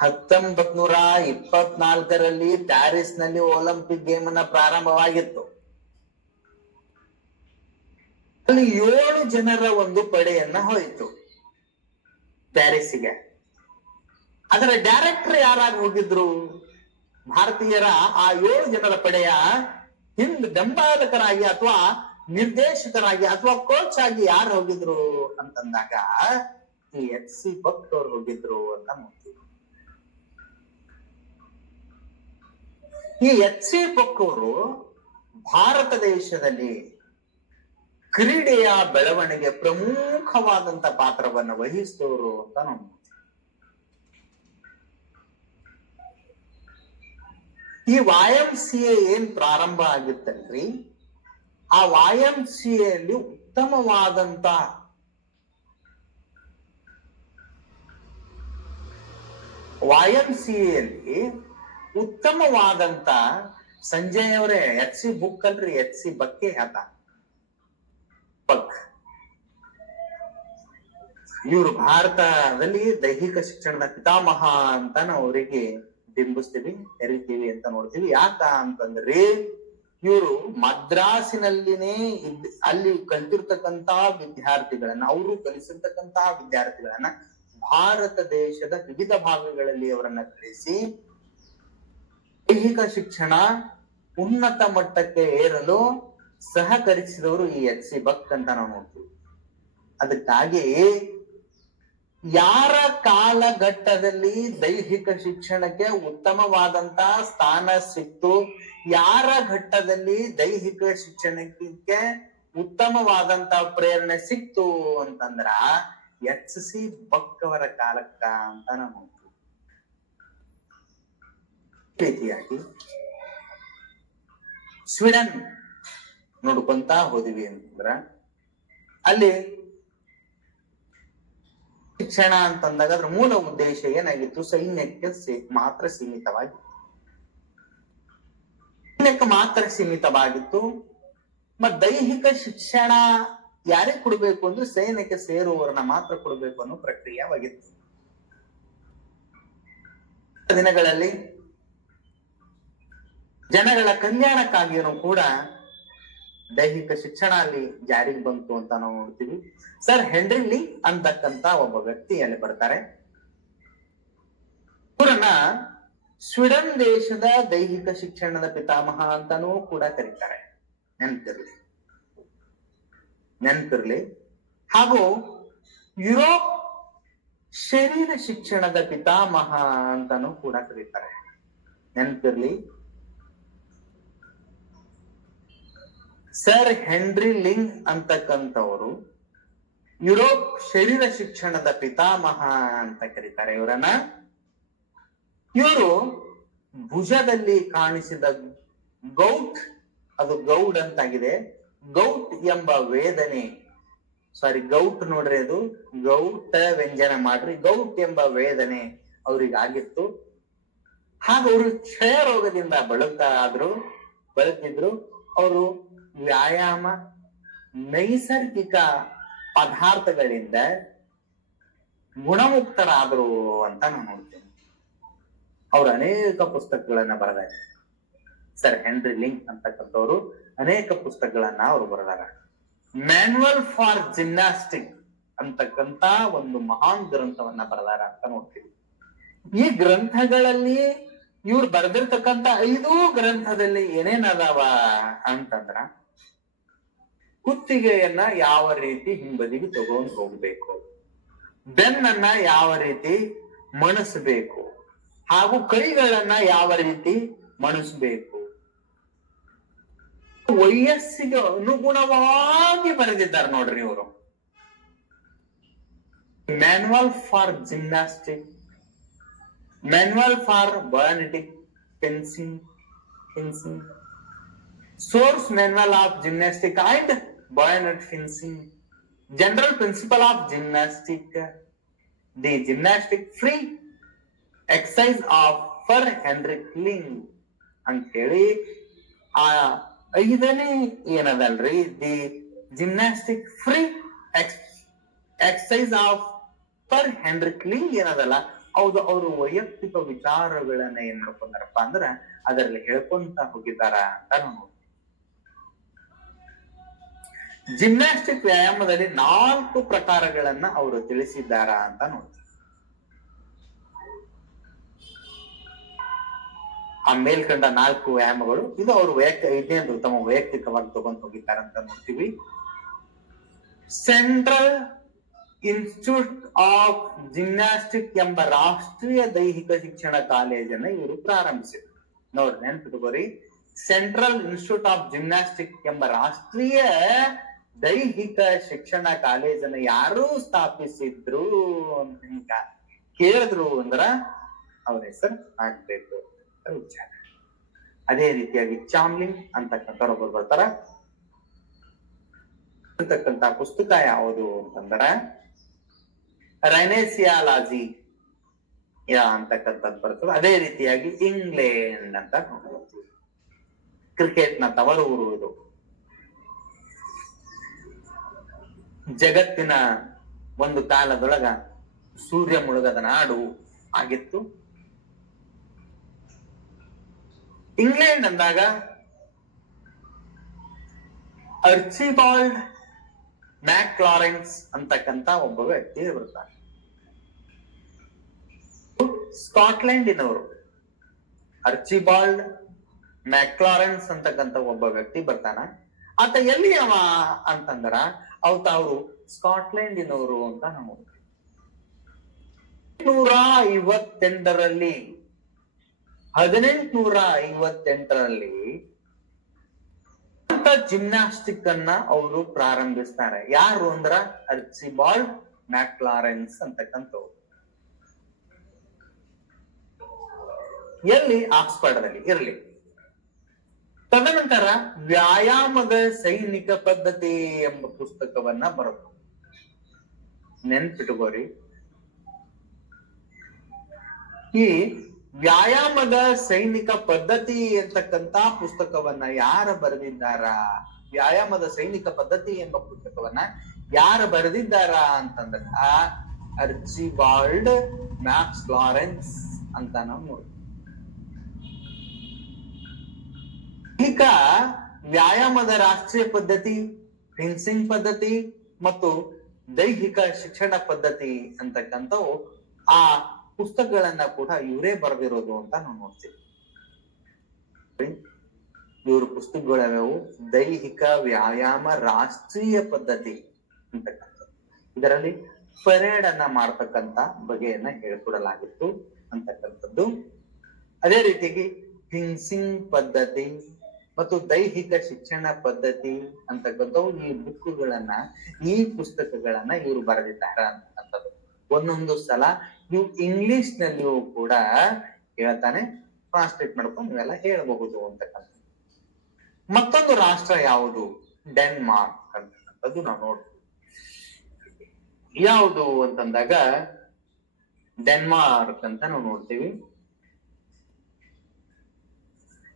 1924ರಲ್ಲಿ ಪ್ಯಾರಿಸ್ ನಲ್ಲಿ ಒಲಿಂಪಿಕ್ ಗೇಮ್ ಅನ್ನ ಪ್ರಾರಂಭವಾಗಿತ್ತು. ಅಲ್ಲಿ 7 ಜನರ ಒಂದು ಪಡೆಯನ್ನ ಹೋಯಿತು ಪ್ಯಾರಿಸ್ಗೆ. ಅದರ ಡೈರೆಕ್ಟರ್ ಯಾರಾಗಿ ಹೋಗಿದ್ರು? ಭಾರತೀಯರ ಆ 7 ಜನರ ಪಡೆಯ ಬೆಂಬಾಲಕರಾಗಿ ಅಥವಾ ನಿರ್ದೇಶಕರಾಗಿ ಅಥವಾ ಕೋಚ್ ಆಗಿ ಯಾರು ಹೋಗಿದ್ರು ಅಂತಂದಾಗ ಈ HC ಬಕ್ ಅವ್ರು ಹೋಗಿದ್ರು ಅಂತ ನೋಡ್ತೀವಿ. ಈ HC ಬಕ್ ಅವರು ಭಾರತ ದೇಶದಲ್ಲಿ ಕ್ರೀಡೆಯ ಬೆಳವಣಿಗೆ ಪ್ರಮುಖವಾದಂತ ಪಾತ್ರವನ್ನು ವಹಿಸಿದವರು ಅಂತ ನೋಡ್ತೀವಿ. ಈ YMCA ಏನ್ ಪ್ರಾರಂಭ ಆಗಿತ್ತಲ್ರಿ, ಆ YMCA ಅಲ್ಲಿ ಉತ್ತಮವಾದಂತ ಸಂಜಯ್ ಅವರೇ HC ಬುಕ್ ಅಲ್ರಿ, HC ಬಕ್ಕೆ ಆತ ಬಕ್. ಇವರು ಭಾರತದಲ್ಲಿ ದೈಹಿಕ ಶಿಕ್ಷಣದ ಪಿತಾಮಹ ಅಂತ ನಾವು ಅವರಿಗೆ ಬಿಂಬಿಸ್ತೀವಿ, ಕರಿತೀವಿ ಅಂತ ನೋಡ್ತೀವಿ. ಯಾಕ ಅಂತಂದ್ರೆ ಇವರು ಮದ್ರಾಸಿನಲ್ಲಿನೇ ಅಲ್ಲಿ ಕಲ್ತಿರ್ತಕ್ಕಂತ ವಿದ್ಯಾರ್ಥಿಗಳನ್ನ, ಅವರು ಕಲಿಸಿರ್ತಕ್ಕಂತ ವಿದ್ಯಾರ್ಥಿಗಳನ್ನ ಭಾರತ ದೇಶದ ವಿವಿಧ ಭಾಗಗಳಲ್ಲಿ ಅವರನ್ನ ಕಳಿಸಿ ದೈಹಿಕ ಶಿಕ್ಷಣ ಉನ್ನತ ಮಟ್ಟಕ್ಕೆ ಏರಲು ಸಹಕರಿಸಿದವರು ಈ HC ಬಕ್ ಅಂತ ನಾವು ನೋಡ್ತೀವಿ. ಅದಕ್ಕಾಗಿ ಯಾರ ಕಾಲಘಟ್ಟದಲ್ಲಿ ದೈಹಿಕ ಶಿಕ್ಷಣಕ್ಕೆ ಉತ್ತಮವಾದಂತ ಸ್ಥಾನ ಸಿಕ್ತು, ಯಾರ ಘಟ್ಟದಲ್ಲಿ ದೈಹಿಕ ಶಿಕ್ಷಣಕ್ಕೆ ಉತ್ತಮವಾದಂತ ಪ್ರೇರಣೆ ಸಿಕ್ತು ಅಂತಂದ್ರ HC ಬಕ್ ಅವರ ಕಾಲಕ್ಕ ಅಂತ ನಾವು ನೋಡ್ತೀವಿ. ರೀತಿಯಾಗಿ ಸ್ವೀಡನ್ ನೋಡ್ಕೊಂತ ಹೋದ್ವಿ ಅಂತಂದ್ರ ಅಲ್ಲಿ ಶಿಕ್ಷಣ ಅಂತಂದಾಗ ಅದ್ರ ಮೂಲ ಉದ್ದೇಶ ಏನಾಗಿತ್ತು? ಸೈನ್ಯಕ್ಕೆ ಮಾತ್ರ ಸೀಮಿತವಾಗಿತ್ತು. ಸೈನ್ಯಕ್ಕೆ ಮಾತ್ರ ಸೀಮಿತವಾಗಿತ್ತು. ಮತ್ ದೈಹಿಕ ಶಿಕ್ಷಣ ಯಾರಿಗೆ ಕೊಡ್ಬೇಕು ಅಂದ್ರೆ ಸೈನ್ಯಕ್ಕೆ ಸೇರುವವರನ್ನ ಮಾತ್ರ ಕೊಡ್ಬೇಕು ಅನ್ನೋ ಪ್ರಕ್ರಿಯೆವಾಗಿತ್ತು. ದಿನಗಳಲ್ಲಿ ಜನಗಳ ಕಲ್ಯಾಣಕ್ಕಾಗಿಯೂ ಕೂಡ ದೈಹಿಕ ಶಿಕ್ಷಣ ಅಲ್ಲಿ ಜಾರಿಗೆ ಬಂತು ಅಂತ ನಾವು ನೋಡ್ತೀವಿ. ಸರ್ ಹೆನ್ರಿ ಲೀ ಅಂತಕ್ಕಂತ ಒಬ್ಬ ವ್ಯಕ್ತಿ ಅಲ್ಲಿ ಬರ್ತಾರೆ. ಇವರನ್ನ ಸ್ವೀಡನ್ ದೇಶದ ದೈಹಿಕ ಶಿಕ್ಷಣದ ಪಿತಾಮಹ ಅಂತಾನೂ ಕೂಡ ಕರೀತಾರೆ. ನೆನ್ಪಿರ್ಲಿ. ಹಾಗೂ ಯುರೋಪ್ ಶರೀರ ಶಿಕ್ಷಣದ ಪಿತಾಮಹ ಅಂತಾನೂ ಕೂಡ ಕರೀತಾರೆ. ನೆನ್ಪಿರ್ಲಿ. ಸರ್ ಹೆನ್ರಿ ಲಿಂಗ್ ಅಂತಕ್ಕಂಥವರು ಯುರೋಪ್ ಶರೀರ ಶಿಕ್ಷಣದ ಪಿತಾಮಹ ಅಂತ ಕರೀತಾರೆ ಇವರನ್ನ. ಇವರು ಭುಜದಲ್ಲಿ ಕಾಣಿಸಿದ ಗೌಟ್, ಅದು ಗೌಡ್ ಅಂತಾಗಿದೆ, ಗೌಟ್ ಎಂಬ ವೇದನೆ, ಗೌಟ್ ನೋಡ್ರಿ, ಅದು ಗೌಟ ವ್ಯಂಜನ ಮಾಡ್ರಿ, ಗೌಟ್ ಎಂಬ ವೇದನೆ ಅವ್ರಿಗಾಗಿತ್ತು. ಹಾಗೂ ಅವರು ಕ್ಷಯ ರೋಗದಿಂದ ಬಳಲ್ತಿದ್ರು. ಅವರು ವ್ಯಾಯಾಮ, ನೈಸರ್ಗಿಕ ಪದಾರ್ಥಗಳಿಂದ ಗುಣಮುಕ್ತರಾದರು ಅಂತ ನಾವು ನೋಡ್ತೇವೆ. ಅವರು ಅನೇಕ ಪುಸ್ತಕಗಳನ್ನ ಬರೆದಾರೆ. ಸರ್ ಹೆನ್ರಿ ಲಿಂಗ್ ಅಂತಕ್ಕಂಥವ್ರು ಅನೇಕ ಪುಸ್ತಕಗಳನ್ನ ಅವರು ಬರೆದಾರ. ಮ್ಯಾನ್ಯುವಲ್ ಫಾರ್ ಜಿಮ್ನಾಸ್ಟಿಕ್ ಅಂತಕ್ಕಂತ ಒಂದು ಮಹಾನ್ ಗ್ರಂಥವನ್ನ ಬರೆದಾರ ಅಂತ ನೋಡ್ತೀವಿ. ಈ ಗ್ರಂಥಗಳಲ್ಲಿ ಇವ್ರು ಬರೆದಿರ್ತಕ್ಕಂಥ 5 ಗ್ರಂಥದಲ್ಲಿ ಏನೇನದಾವ ಅಂತಂದ್ರ, ಕುತ್ತಿಗೆಯನ್ನ ಯಾವ ರೀತಿ ಹಿಂಬದಿಗೆ ತಗೊಂಡು ಹೋಗ್ಬೇಕು, ಬೆನ್ನನ್ನ ಯಾವ ರೀತಿ ಮಣಿಸ್ಬೇಕು, ಹಾಗೂ ಕೈಗಳನ್ನ ಯಾವ ರೀತಿ ಮಣಿಸ್ಬೇಕು, ವಯಸ್ಸಿಗೆ ಅನುಗುಣವಾಗಿ ಬರೆದಿದ್ದಾರೆ ನೋಡ್ರಿ ಇವರು. Manual for gymnastic, manual for bayonetic fencing, source manual of gymnastic and bayonet fencing, general principal of gymnastic, the gymnastic free exercise of Per Henrik Ling ಅಂತೇಳಿ ಆ 5ನೇ ಏನದಲ್ರಿ, the gymnastic free exercise of Per Henrik Ling ಏನದಲ್ಲ, ಹೌದು, ಅವರು ವೈಯಕ್ತಿಕ ವಿಚಾರಗಳನ್ನ ಏನ್ ಮಾಡ್ಕೊಂಡಾರಪ್ಪ ಅಂದ್ರ ಅದರಲ್ಲಿ ಹೇಳ್ಕೊಂತ ಹೋಗಿದ್ದಾರ ಅಂತ ನಾವು ನೋಡ್ತೀವಿ. ಜಿಮ್ನಾಸ್ಟಿಕ್ ವ್ಯಾಯಾಮದಲ್ಲಿ 4 ಪ್ರಕಾರಗಳನ್ನ ಅವರು ತಿಳಿಸಿದ್ದಾರ ಅಂತ ನೋಡ್ತೀವಿ. ಆ ಮೇಲ್ಕಂಡ 4 ವ್ಯಾಯಾಮಗಳು ಇದು ಅವರು ಇದನ್ನೇನು ತಮ್ಮ ವೈಯಕ್ತಿಕವಾಗಿ ತಗೊಂಡು ಹೋಗಿದ್ದಾರೆ ಅಂತ ನೋಡ್ತೀವಿ. ಸೆಂಟ್ರಲ್ ಇನ್ಸ್ಟಿಟ್ಯೂಟ್ ಆಫ್ ಜಿಮ್ನಾಸ್ಟಿಕ್ ಎಂಬ ರಾಷ್ಟ್ರೀಯ ದೈಹಿಕ ಶಿಕ್ಷಣ ಕಾಲೇಜನ್ನ ಇವರು ಪ್ರಾರಂಭಿಸಿದ್ರು. ನೋಡ್ರಿ, ನೆನ್ಪಿಟ್ಕೋರಿ, ಸೆಂಟ್ರಲ್ ಇನ್ಸ್ಟಿಟ್ಯೂಟ್ ಆಫ್ ಜಿಮ್ನಾಸ್ಟಿಕ್ ಎಂಬ ರಾಷ್ಟ್ರೀಯ ದೈಹಿಕ ಶಿಕ್ಷಣ ಕಾಲೇಜನ್ನ ಯಾರು ಸ್ಥಾಪಿಸಿದ್ರು ಅಂತ ಕೇಳಿದ್ರು ಅಂದ್ರ ಅವ್ರ ಹೆಸರು ಆಗ್ಬೇಕು ವಿಚಾರ. ಅದೇ ರೀತಿಯಾಗಿ ಚಾಮ್ಲಿಂಗ್ ಅಂತಕ್ಕಂಥವ್ರೊಬ್ಬರು ಬರ್ತಾರ. ಅಂತಕ್ಕಂಥ ಪುಸ್ತಕ ಯಾವುದು ಅಂತಂದ್ರ ರೈನೇಸಿಯಾಲಜಿ ಅಂತಕ್ಕಂಥದ್ದು ಬರ್ತದೆ. ಅದೇ ರೀತಿಯಾಗಿ ಇಂಗ್ಲೆಂಡ್ ಅಂತ ನೋಡ್ತೀವಿ. ಕ್ರಿಕೆಟ್ ನ ತವರೂರು ಇದು. ಜಗತ್ತಿನ ಒಂದು ಕಾಲದೊಳಗ ಸೂರ್ಯ ಮುಳುಗದ ನಾಡು ಆಗಿತ್ತು. ಇಂಗ್ಲೆಂಡ್ ಅಂದಾಗ ಅರ್ಚಿಬಾಲ್ಡ್ ಮ್ಯಾಕ್ಲಾರೆನ್ಸ್ ಅಂತಕ್ಕಂತ ಒಬ್ಬ ವ್ಯಕ್ತಿ ಬರ್ತಾರೆ. ಸ್ಕಾಟ್ಲೆಂಡಿನವರು. ಅರ್ಚಿಬಾಲ್ಡ್ ಮ್ಯಾಕ್ಲಾರೆನ್ಸ್ ಅಂತಕ್ಕಂತ ಒಬ್ಬ ವ್ಯಕ್ತಿ ಬರ್ತಾನ. ಆತ ಎಲ್ಲಿ ಅವ ಅಂತಂದ್ರ ಅವರು ಸ್ಕಾಟ್ಲೆಂಡಿನವರು ಅಂತ ನಾವು 1858ರಲ್ಲಿ ಜಿಮ್ನಾಸ್ಟಿಕ್ ಅನ್ನ ಅವರು ಪ್ರಾರಂಭಿಸ್ತಾರೆ. ಯಾರು ಅಂದ್ರ ಅರ್ಚಿಬಾಲ್ಡ್ ಮ್ಯಾಕ್ಲಾರೆನ್ಸ್ ಅಂತಕ್ಕಂಥವ್ರು. ಎಲ್ಲಿ? ಆಕ್ಸ್ಫರ್ಡ್ನಲ್ಲಿ ಇರಲಿ. ತದನಂತರ ವ್ಯಾಯಾಮದ ಸೈನಿಕ ಪದ್ಧತಿ ಎಂಬ ಪುಸ್ತಕವನ್ನ ಬರೆದು, ನೆನ್ಪಿಟ್ಕೋರಿ, ಈ ವ್ಯಾಯಾಮದ ಸೈನಿಕ ಪದ್ಧತಿ ಅಂತಕ್ಕಂತ ಪುಸ್ತಕವನ್ನ ಯಾರು ಬರೆದಿದ್ದಾರ? ವ್ಯಾಯಾಮದ ಸೈನಿಕ ಪದ್ಧತಿ ಎಂಬ ಪುಸ್ತಕವನ್ನ ಯಾರು ಬರೆದಿದ್ದಾರ ಅಂತಂದ್ರ ಅರ್ಚಿಬಾಲ್ಡ್ ಮ್ಯಾಕ್ಸ್ ಲಾರೆನ್ಸ್ ಅಂತ ನಾವು ನೋಡಿ. ಈಗ ವ್ಯಾಯಾಮದ ರಾಷ್ಟ್ರೀಯ ಪದ್ಧತಿ, ಫೆನ್ಸಿಂಗ್ ಪದ್ಧತಿ ಮತ್ತು ದೈಹಿಕ ಶಿಕ್ಷಣ ಪದ್ಧತಿ ಅಂತಕ್ಕಂಥವು ಆ ಪುಸ್ತಕಗಳನ್ನ ಕೂಡ ಇವರೇ ಬರೆದಿರೋದು ಅಂತ ನಾವು ನೋಡ್ತೀವಿ. ಇವ್ರ ಪುಸ್ತಕಗಳವು ದೈಹಿಕ ವ್ಯಾಯಾಮ ರಾಷ್ಟ್ರೀಯ ಪದ್ಧತಿ ಅಂತಕ್ಕಂಥದ್ದು. ಇದರಲ್ಲಿ ಪರೇಡ್ ಅನ್ನ ಮಾಡ್ತಕ್ಕಂತ ಬಗೆಯನ್ನ ಹೇಳ್ಕೊಡಲಾಗಿತ್ತು ಅಂತಕ್ಕಂಥದ್ದು. ಅದೇ ರೀತಿಯಾಗಿ ಫೆನ್ಸಿಂಗ್ ಪದ್ಧತಿ ಮತ್ತು ದೈಹಿಕ ಶಿಕ್ಷಣ ಪದ್ಧತಿ ಅಂತಕ್ಕಂಥವು ಈ ಬುಕ್ಗಳನ್ನ, ಈ ಪುಸ್ತಕಗಳನ್ನ ಇವರು ಬರೆದಿದ್ದಾರೆ ಅಂತಕ್ಕಂಥದ್ದು. ಒಂದೊಂದು ಸಲ ನೀವು ಇಂಗ್ಲಿಷ್ ನಲ್ಲಿಯೂ ಕೂಡ ಹೇಳ್ತಾನೆ, ಟ್ರಾನ್ಸ್ಲೇಟ್ ಮಾಡ್ಕೊಂಡು ನೀವೆಲ್ಲ ಹೇಳಬಹುದು ಅಂತಕ್ಕಂಥದ್ದು. ಮತ್ತೊಂದು ರಾಷ್ಟ್ರ ಯಾವುದು? ಡೆನ್ಮಾರ್ಕ್ ಅಂತಕ್ಕಂಥದ್ದು ನಾವು ನೋಡ್ತೀವಿ. ಯಾವುದು ಅಂತಂದಾಗ ಡೆನ್ಮಾರ್ಕ್ ಅಂತ ನಾವು ನೋಡ್ತೀವಿ.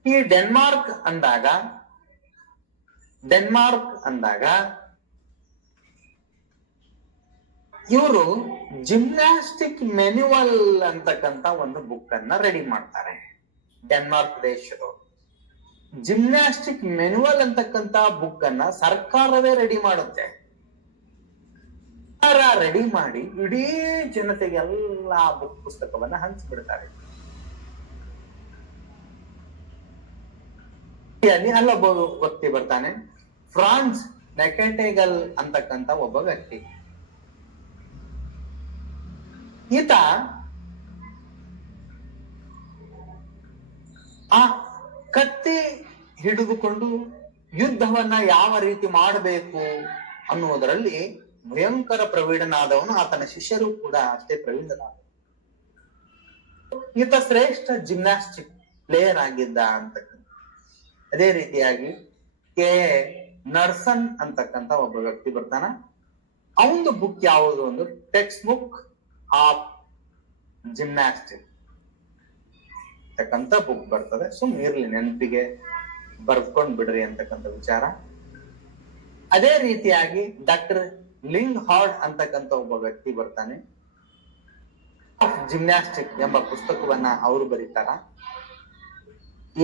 ಈ ಡೆನ್ಮಾರ್ಕ್ ಅಂದಾಗ ಇವರು ಜಿಮ್ನಾಸ್ಟಿಕ್ ಮೆನ್ಯುವಲ್ ಅಂತಕ್ಕಂತ ಒಂದು ಬುಕ್ ಅನ್ನ ರೆಡಿ ಮಾಡ್ತಾರೆ. ಡೆನ್ಮಾರ್ಕ್ ದೇಶದವರು ಜಿಮ್ನಾಸ್ಟಿಕ್ ಮೆನ್ಯುವಲ್ ಅಂತಕ್ಕಂತ ಬುಕ್ ಅನ್ನ ಸರ್ಕಾರವೇ ರೆಡಿ ಮಾಡುತ್ತೆ. ರೆಡಿ ಮಾಡಿ ಇಡೀ ಜನತೆಗೆ ಎಲ್ಲಾ ಬುಕ್ ಪುಸ್ತಕವನ್ನ ಹಂಚಿಬಿಡ್ತಾರೆ. ಅಲ್ಲೊಬ್ಬ ವ್ಯಕ್ತಿ ಬರ್ತಾನೆ, ಫ್ರಾನ್ಸ್ ನೆಕೆಟೆಗಲ್ ಅಂತಕ್ಕಂತ ಒಬ್ಬ ವ್ಯಕ್ತಿ. ಈತ ಆ ಕತ್ತಿ ಹಿಡಿದುಕೊಂಡು ಯುದ್ಧವನ್ನ ಯಾವ ರೀತಿ ಮಾಡಬೇಕು ಅನ್ನುವುದರಲ್ಲಿ ಭಯಂಕರ ಪ್ರವೀಣನಾದವನು. ಆತನ ಶಿಷ್ಯರು ಕೂಡ ಅಷ್ಟೇ ಪ್ರವೀಣರಾದ. ಈತ ಶ್ರೇಷ್ಠ ಜಿಮ್ನಾಸ್ಟಿಕ್ ಪ್ಲೇಯರ್ ಆಗಿದ್ದ ಅಂತಕ್ಕಂಥ. ಅದೇ ರೀತಿಯಾಗಿ ಕೆ ನರ್ಸನ್ ಅಂತಕ್ಕಂತ ಒಬ್ಬ ವ್ಯಕ್ತಿ ಬರ್ತಾನ. ಅವನದು ಬುಕ್ ಯಾವುದು? ಒಂದು ಟೆಕ್ಸ್ಟ್ ಬುಕ್ ಆಫ್ ಜಿಮ್ನಾಸ್ಟಿಕ್ ಅಂತಕ್ಕಂತ ಬುಕ್ ಬರ್ತದೆ. ಸುಮ್ಮನೆ ಇರ್ಲಿ, ನೆನಪಿಗೆ ಬರ್ಕೊಂಡ್ ಬಿಡ್ರಿ ಅಂತಕ್ಕಂಥ ವಿಚಾರ. ಅದೇ ರೀತಿಯಾಗಿ ಡಾಕ್ಟರ್ ಲಿಂಗ್ ಹಾರ್ಡ್ ಅಂತಕ್ಕಂಥ ಒಬ್ಬ ವ್ಯಕ್ತಿ ಬರ್ತಾನೆ. ಜಿಮ್ನಾಸ್ಟಿಕ್ ಎಂಬ ಪುಸ್ತಕವನ್ನ ಅವರು ಬರೀತಾರ.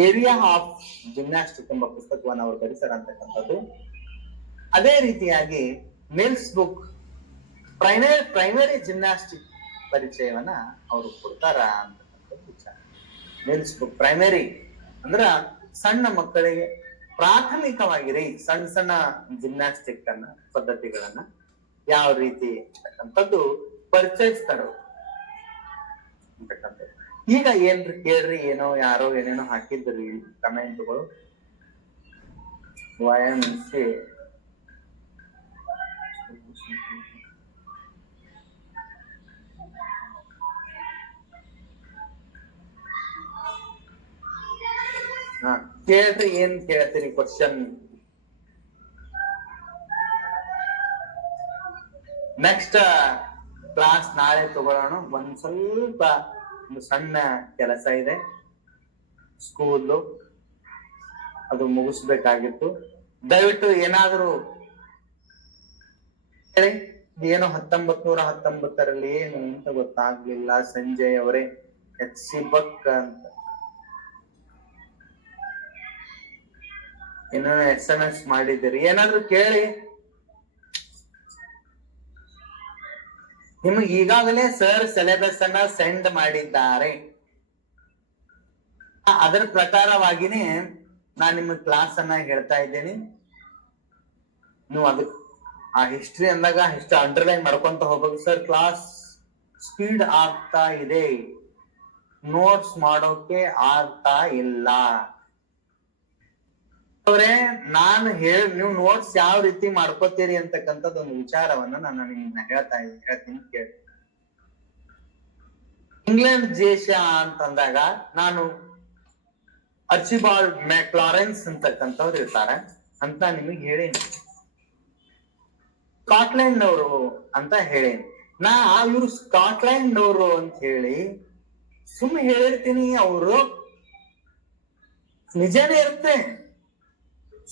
ಏರಿಯಾ ಆಫ್ ಜಿಮ್ನಾಸ್ಟಿಕ್ ಎಂಬ ಪುಸ್ತಕವನ್ನ ಅವರು ಬರೀತಾರ ಅಂತಕ್ಕಂಥದ್ದು. ಅದೇ ರೀತಿಯಾಗಿ ಮಿಲ್ಸ್ ಬುಕ್ ಪ್ರೈಮರಿ ಜಿಮ್ನಾಸ್ಟಿಕ್ ಪರಿಚಯವನ್ನ ಅವರು ಕೊಡ್ತಾರ ಅಂತಕ್ಕಂಥದ್ದು ವಿಚಾರ. ಮಿಲ್ಸ್ ಬುಕ್ ಪ್ರೈಮರಿ ಅಂದ್ರ ಸಣ್ಣ ಮಕ್ಕಳಿಗೆ ಪ್ರಾಥಮಿಕವಾಗಿರಿ ಸಣ್ಣ ಸಣ್ಣ ಜಿಮ್ನಾಸ್ಟಿಕ್ ಅನ್ನ ಪದ್ಧತಿಗಳನ್ನ ಯಾವ ರೀತಿ ಅಂತಕ್ಕಂಥದ್ದು ಪರಿಚಯಿಸ್ತಾರ ಅಂತಕ್ಕಂಥದ್ದು. ಈಗ ಏನ್ರಿ ಕೇಳ್ರಿ, ಏನೋ ಯಾರೋ ಏನೇನೋ ಹಾಕಿದ್ರಿ ಕಮೆಂಟ್ಗಳು. YMC ಕೇಳ್ರಿ, ಏನ್ ಕೇಳ್ತೀರಿ ಕ್ವಶನ್? ನೆಕ್ಸ್ಟ್ ಕ್ಲಾಸ್ ನಾಳೆ ತಗೊಳ್ಳೋಣ. ಒಂದ್ ಸ್ವಲ್ಪ ಒಂದು ಸಣ್ಣ ಕೆಲಸ ಇದೆ ಸ್ಕೂಲ್, ಅದು ಮುಗಿಸ್ಬೇಕಾಗಿತ್ತು. ದಯವಿಟ್ಟು ಏನಾದ್ರು ಏನೋ 1919ರಲ್ಲಿ ಏನು ಅಂತ ಗೊತ್ತಾಗ್ಲಿಲ್ಲ. ಸಂಜಯ್ ಅವರೇ HC ಬಕ್ ಅಂತ ಏನೋ SMS ಮಾಡಿದ್ದೀರಿ, ಏನಾದ್ರು ಕೇಳಿ. ನಿಮಗೆ ಈಗಾಗಲೇ ಸರ್ ಸಿಲೆಬಸ್ ಅನ್ನ ಸೆಂಡ್ ಮಾಡಿದ್ದಾರೆ. ಅದರ ಪ್ರಕಾರವಾಗಿನೇ ನಾನು ನಿಮಗೆ ಕ್ಲಾಸ್ ಅನ್ನ ಹೇಳ್ತಾ ಇದ್ದೇನೆ. ನೀವು ಅದಕ್ಕೆ ಆ ಹಿಸ್ಟ್ರಿ ಅಂದಾಗ ಹಿಸ್ಟ್ರಿ ಅಂಡರ್ಲೈನ್ ಮಾಡ್ಕೊಂತ ಹೋಗ್ಬೇಕು. ಸರ್ ಕ್ಲಾಸ್ ಸ್ಪೀಡ್ ಆಗ್ತಾ ಇದೆ, ನೋಟ್ಸ್ ಮಾಡೋಕೆ ಆಗ್ತಾ ಇಲ್ಲ ಅವ್ರೆ. ನಾನು ನೀವು ನೋಟ್ಸ್ ಯಾವ ರೀತಿ ಮಾಡ್ಕೋತೀರಿ ಅಂತಕ್ಕಂಥದ್ದು ಒಂದು ವಿಚಾರವನ್ನ ನಾನು ನಿಮ್ನ ಹೇಳ್ತೀನಿ ಕೇಳಿ. ಇಂಗ್ಲೆಂಡ್ ದೇಶ ಅಂತಂದಾಗ ನಾನು ಅರ್ಚಿಬಾಲ್ಡ್ ಮ್ಯಾಕ್ಲಾರೆನ್ಸ್ ಅಂತಕ್ಕಂಥವ್ರು ಇರ್ತಾರೆ ಅಂತ ನಿಮಗೆ ಹೇಳೇನಿ. ಸ್ಕಾಟ್ಲೆಂಡ್ ನವರು ಅಂತ ಹೇಳೇನಿ. ನಾ ಇವ್ರು ಸ್ಕಾಟ್ಲೆಂಡ್ ನವರು ಅಂತ ಹೇಳಿ ಸುಮ್ಮನೆ ಹೇಳಿರ್ತೀನಿ. ಅವರು ನಿಜಾನೇ ಇರುತ್ತೆ,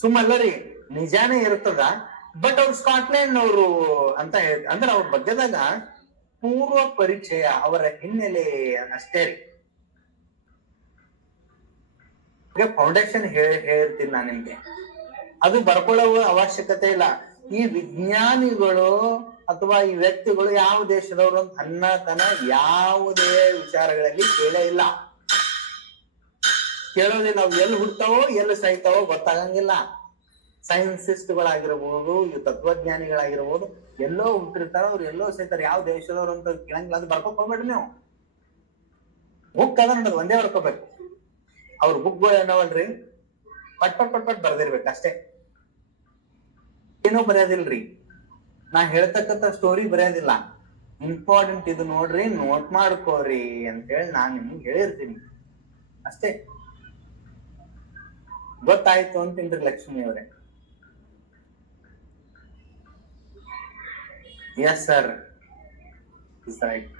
ಸುಮ್ಮಲ್ಲರಿ ನಿಜಾನೇ ಇರ್ತದ. ಬಟ್ ಅವ್ರು ಸ್ಕಾಟ್ಲೆಂಡ್ ನವರು ಅಂತ ಹೇಳಿ ಅಂದ್ರೆ ಅವ್ರ ಬಗ್ಗೆದಾಗ ಪೂರ್ವ ಪರಿಚಯ, ಅವರ ಹಿನ್ನೆಲೆ ಅಷ್ಟೇ ರೀ. ಫೌಂಡೇಶನ್ ಹೇಳ್ತೀನಿ ನಾನು ನಿಮ್ಗೆ, ಅದು ಬರ್ಕೊಳ್ಳುವ ಅವಶ್ಯಕತೆ ಇಲ್ಲ. ಈ ವಿಜ್ಞಾನಿಗಳು ಅಥವಾ ಈ ವ್ಯಕ್ತಿಗಳು ಯಾವ ದೇಶದವರು ಅಂತ ಅನ್ನತನ ಯಾವುದೇ ವಿಚಾರಗಳಲ್ಲಿ ಕೇಳೇ ಇಲ್ಲ, ಕೇಳೋದಿಲ್ಲ. ನಾವು ಎಲ್ಲಿ ಹುಡ್ತಾವೋ ಎಲ್ಲಿ ಸಾಯ್ತಾವೋ ಗೊತ್ತಾಗಂಗಿಲ್ಲ. ಸೈನ್ಸಿಸ್ಟ್ಗಳಾಗಿರ್ಬೋದು, ತತ್ವಜ್ಞಾನಿಗಳಾಗಿರ್ಬೋದು, ಎಲ್ಲೋ ಹುಟ್ಟಿರ್ತಾರ, ಅವ್ರು ಎಲ್ಲೋ ಸಾಯ್ತಾರೆ. ಯಾವ ದೇಶದವ್ರು ಅಂತ ಕೇಳಂಗಿಲ್ಲ. ಅದು ಬರ್ಕೋಕ್ ಹೋಗ್ಬೇಡ್ರಿ ನೀವು. ಬುಕ್ ಅದ ನೋಡೋದು ಒಂದೇ ಬರ್ಕೋಬೇಕು. ಅವ್ರ ಬುಕ್ಗಳು ಏನವಲ್ರಿ ಪಟ್ ಪಟ್ ಪಟ್ ಪಟ್ ಬರ್ದಿರ್ಬೇಕು ಅಷ್ಟೇ, ಏನೋ ಬರೆಯೋದಿಲ್ರಿ. ನಾ ಹೇಳ್ತಕ್ಕಂಥ ಸ್ಟೋರಿ ಬರೆಯೋದಿಲ್ಲ. ಇಂಪಾರ್ಟೆಂಟ್ ಇದು ನೋಡ್ರಿ, ನೋಟ್ ಮಾಡ್ಕೋರಿ ಅಂತ ಹೇಳಿ ನಾನ್ ನಿಮ್ಗೆ ಹೇಳಿರ್ತೀನಿ ಅಷ್ಟೇ. ಗೊತ್ತಾಯ್ತು ಅಂತೀನ್ರಿ ಲಕ್ಷ್ಮಿ ಅವರೇ? Yes sir, is right.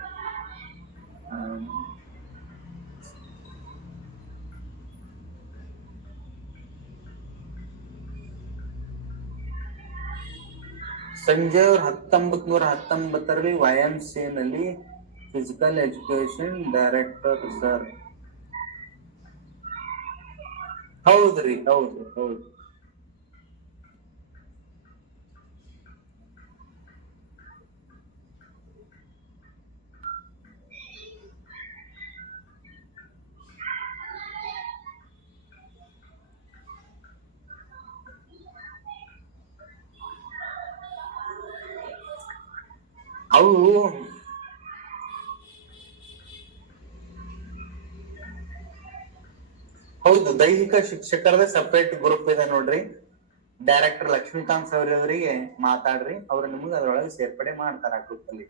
Sanjay ಅವ್ರು 1919ರಲ್ಲಿ YMCA ನಲ್ಲಿ ಫಿಸಿಕಲ್ ಎಜುಕೇಶನ್ ಡೈರೆಕ್ಟರ್ ಸರ್. ಹೌದ್ರಿ, ಹೌದು ಹೌದು. ಅವು ಹೌದು, ದೈಹಿಕ ಶಿಕ್ಷಕರದ ಸಪರೇಟ್ ಗ್ರೂಪ್ ಇದೆ ನೋಡ್ರಿ. ಡೈರೆಕ್ಟರ್ ಲಕ್ಷ್ಮೀಕಾಂತ್ ಸರ್ ಅವರಿಗೆ ಮಾತಾಡ್ರಿ, ಅವ್ರು ನಿಮ್ಗೆ ಅದ್ರೊಳಗೆ ಸೇರ್ಪಡೆ ಮಾಡ್ತಾರ ಆ ಗ್ರೂಪ್ ಅಲ್ಲಿ.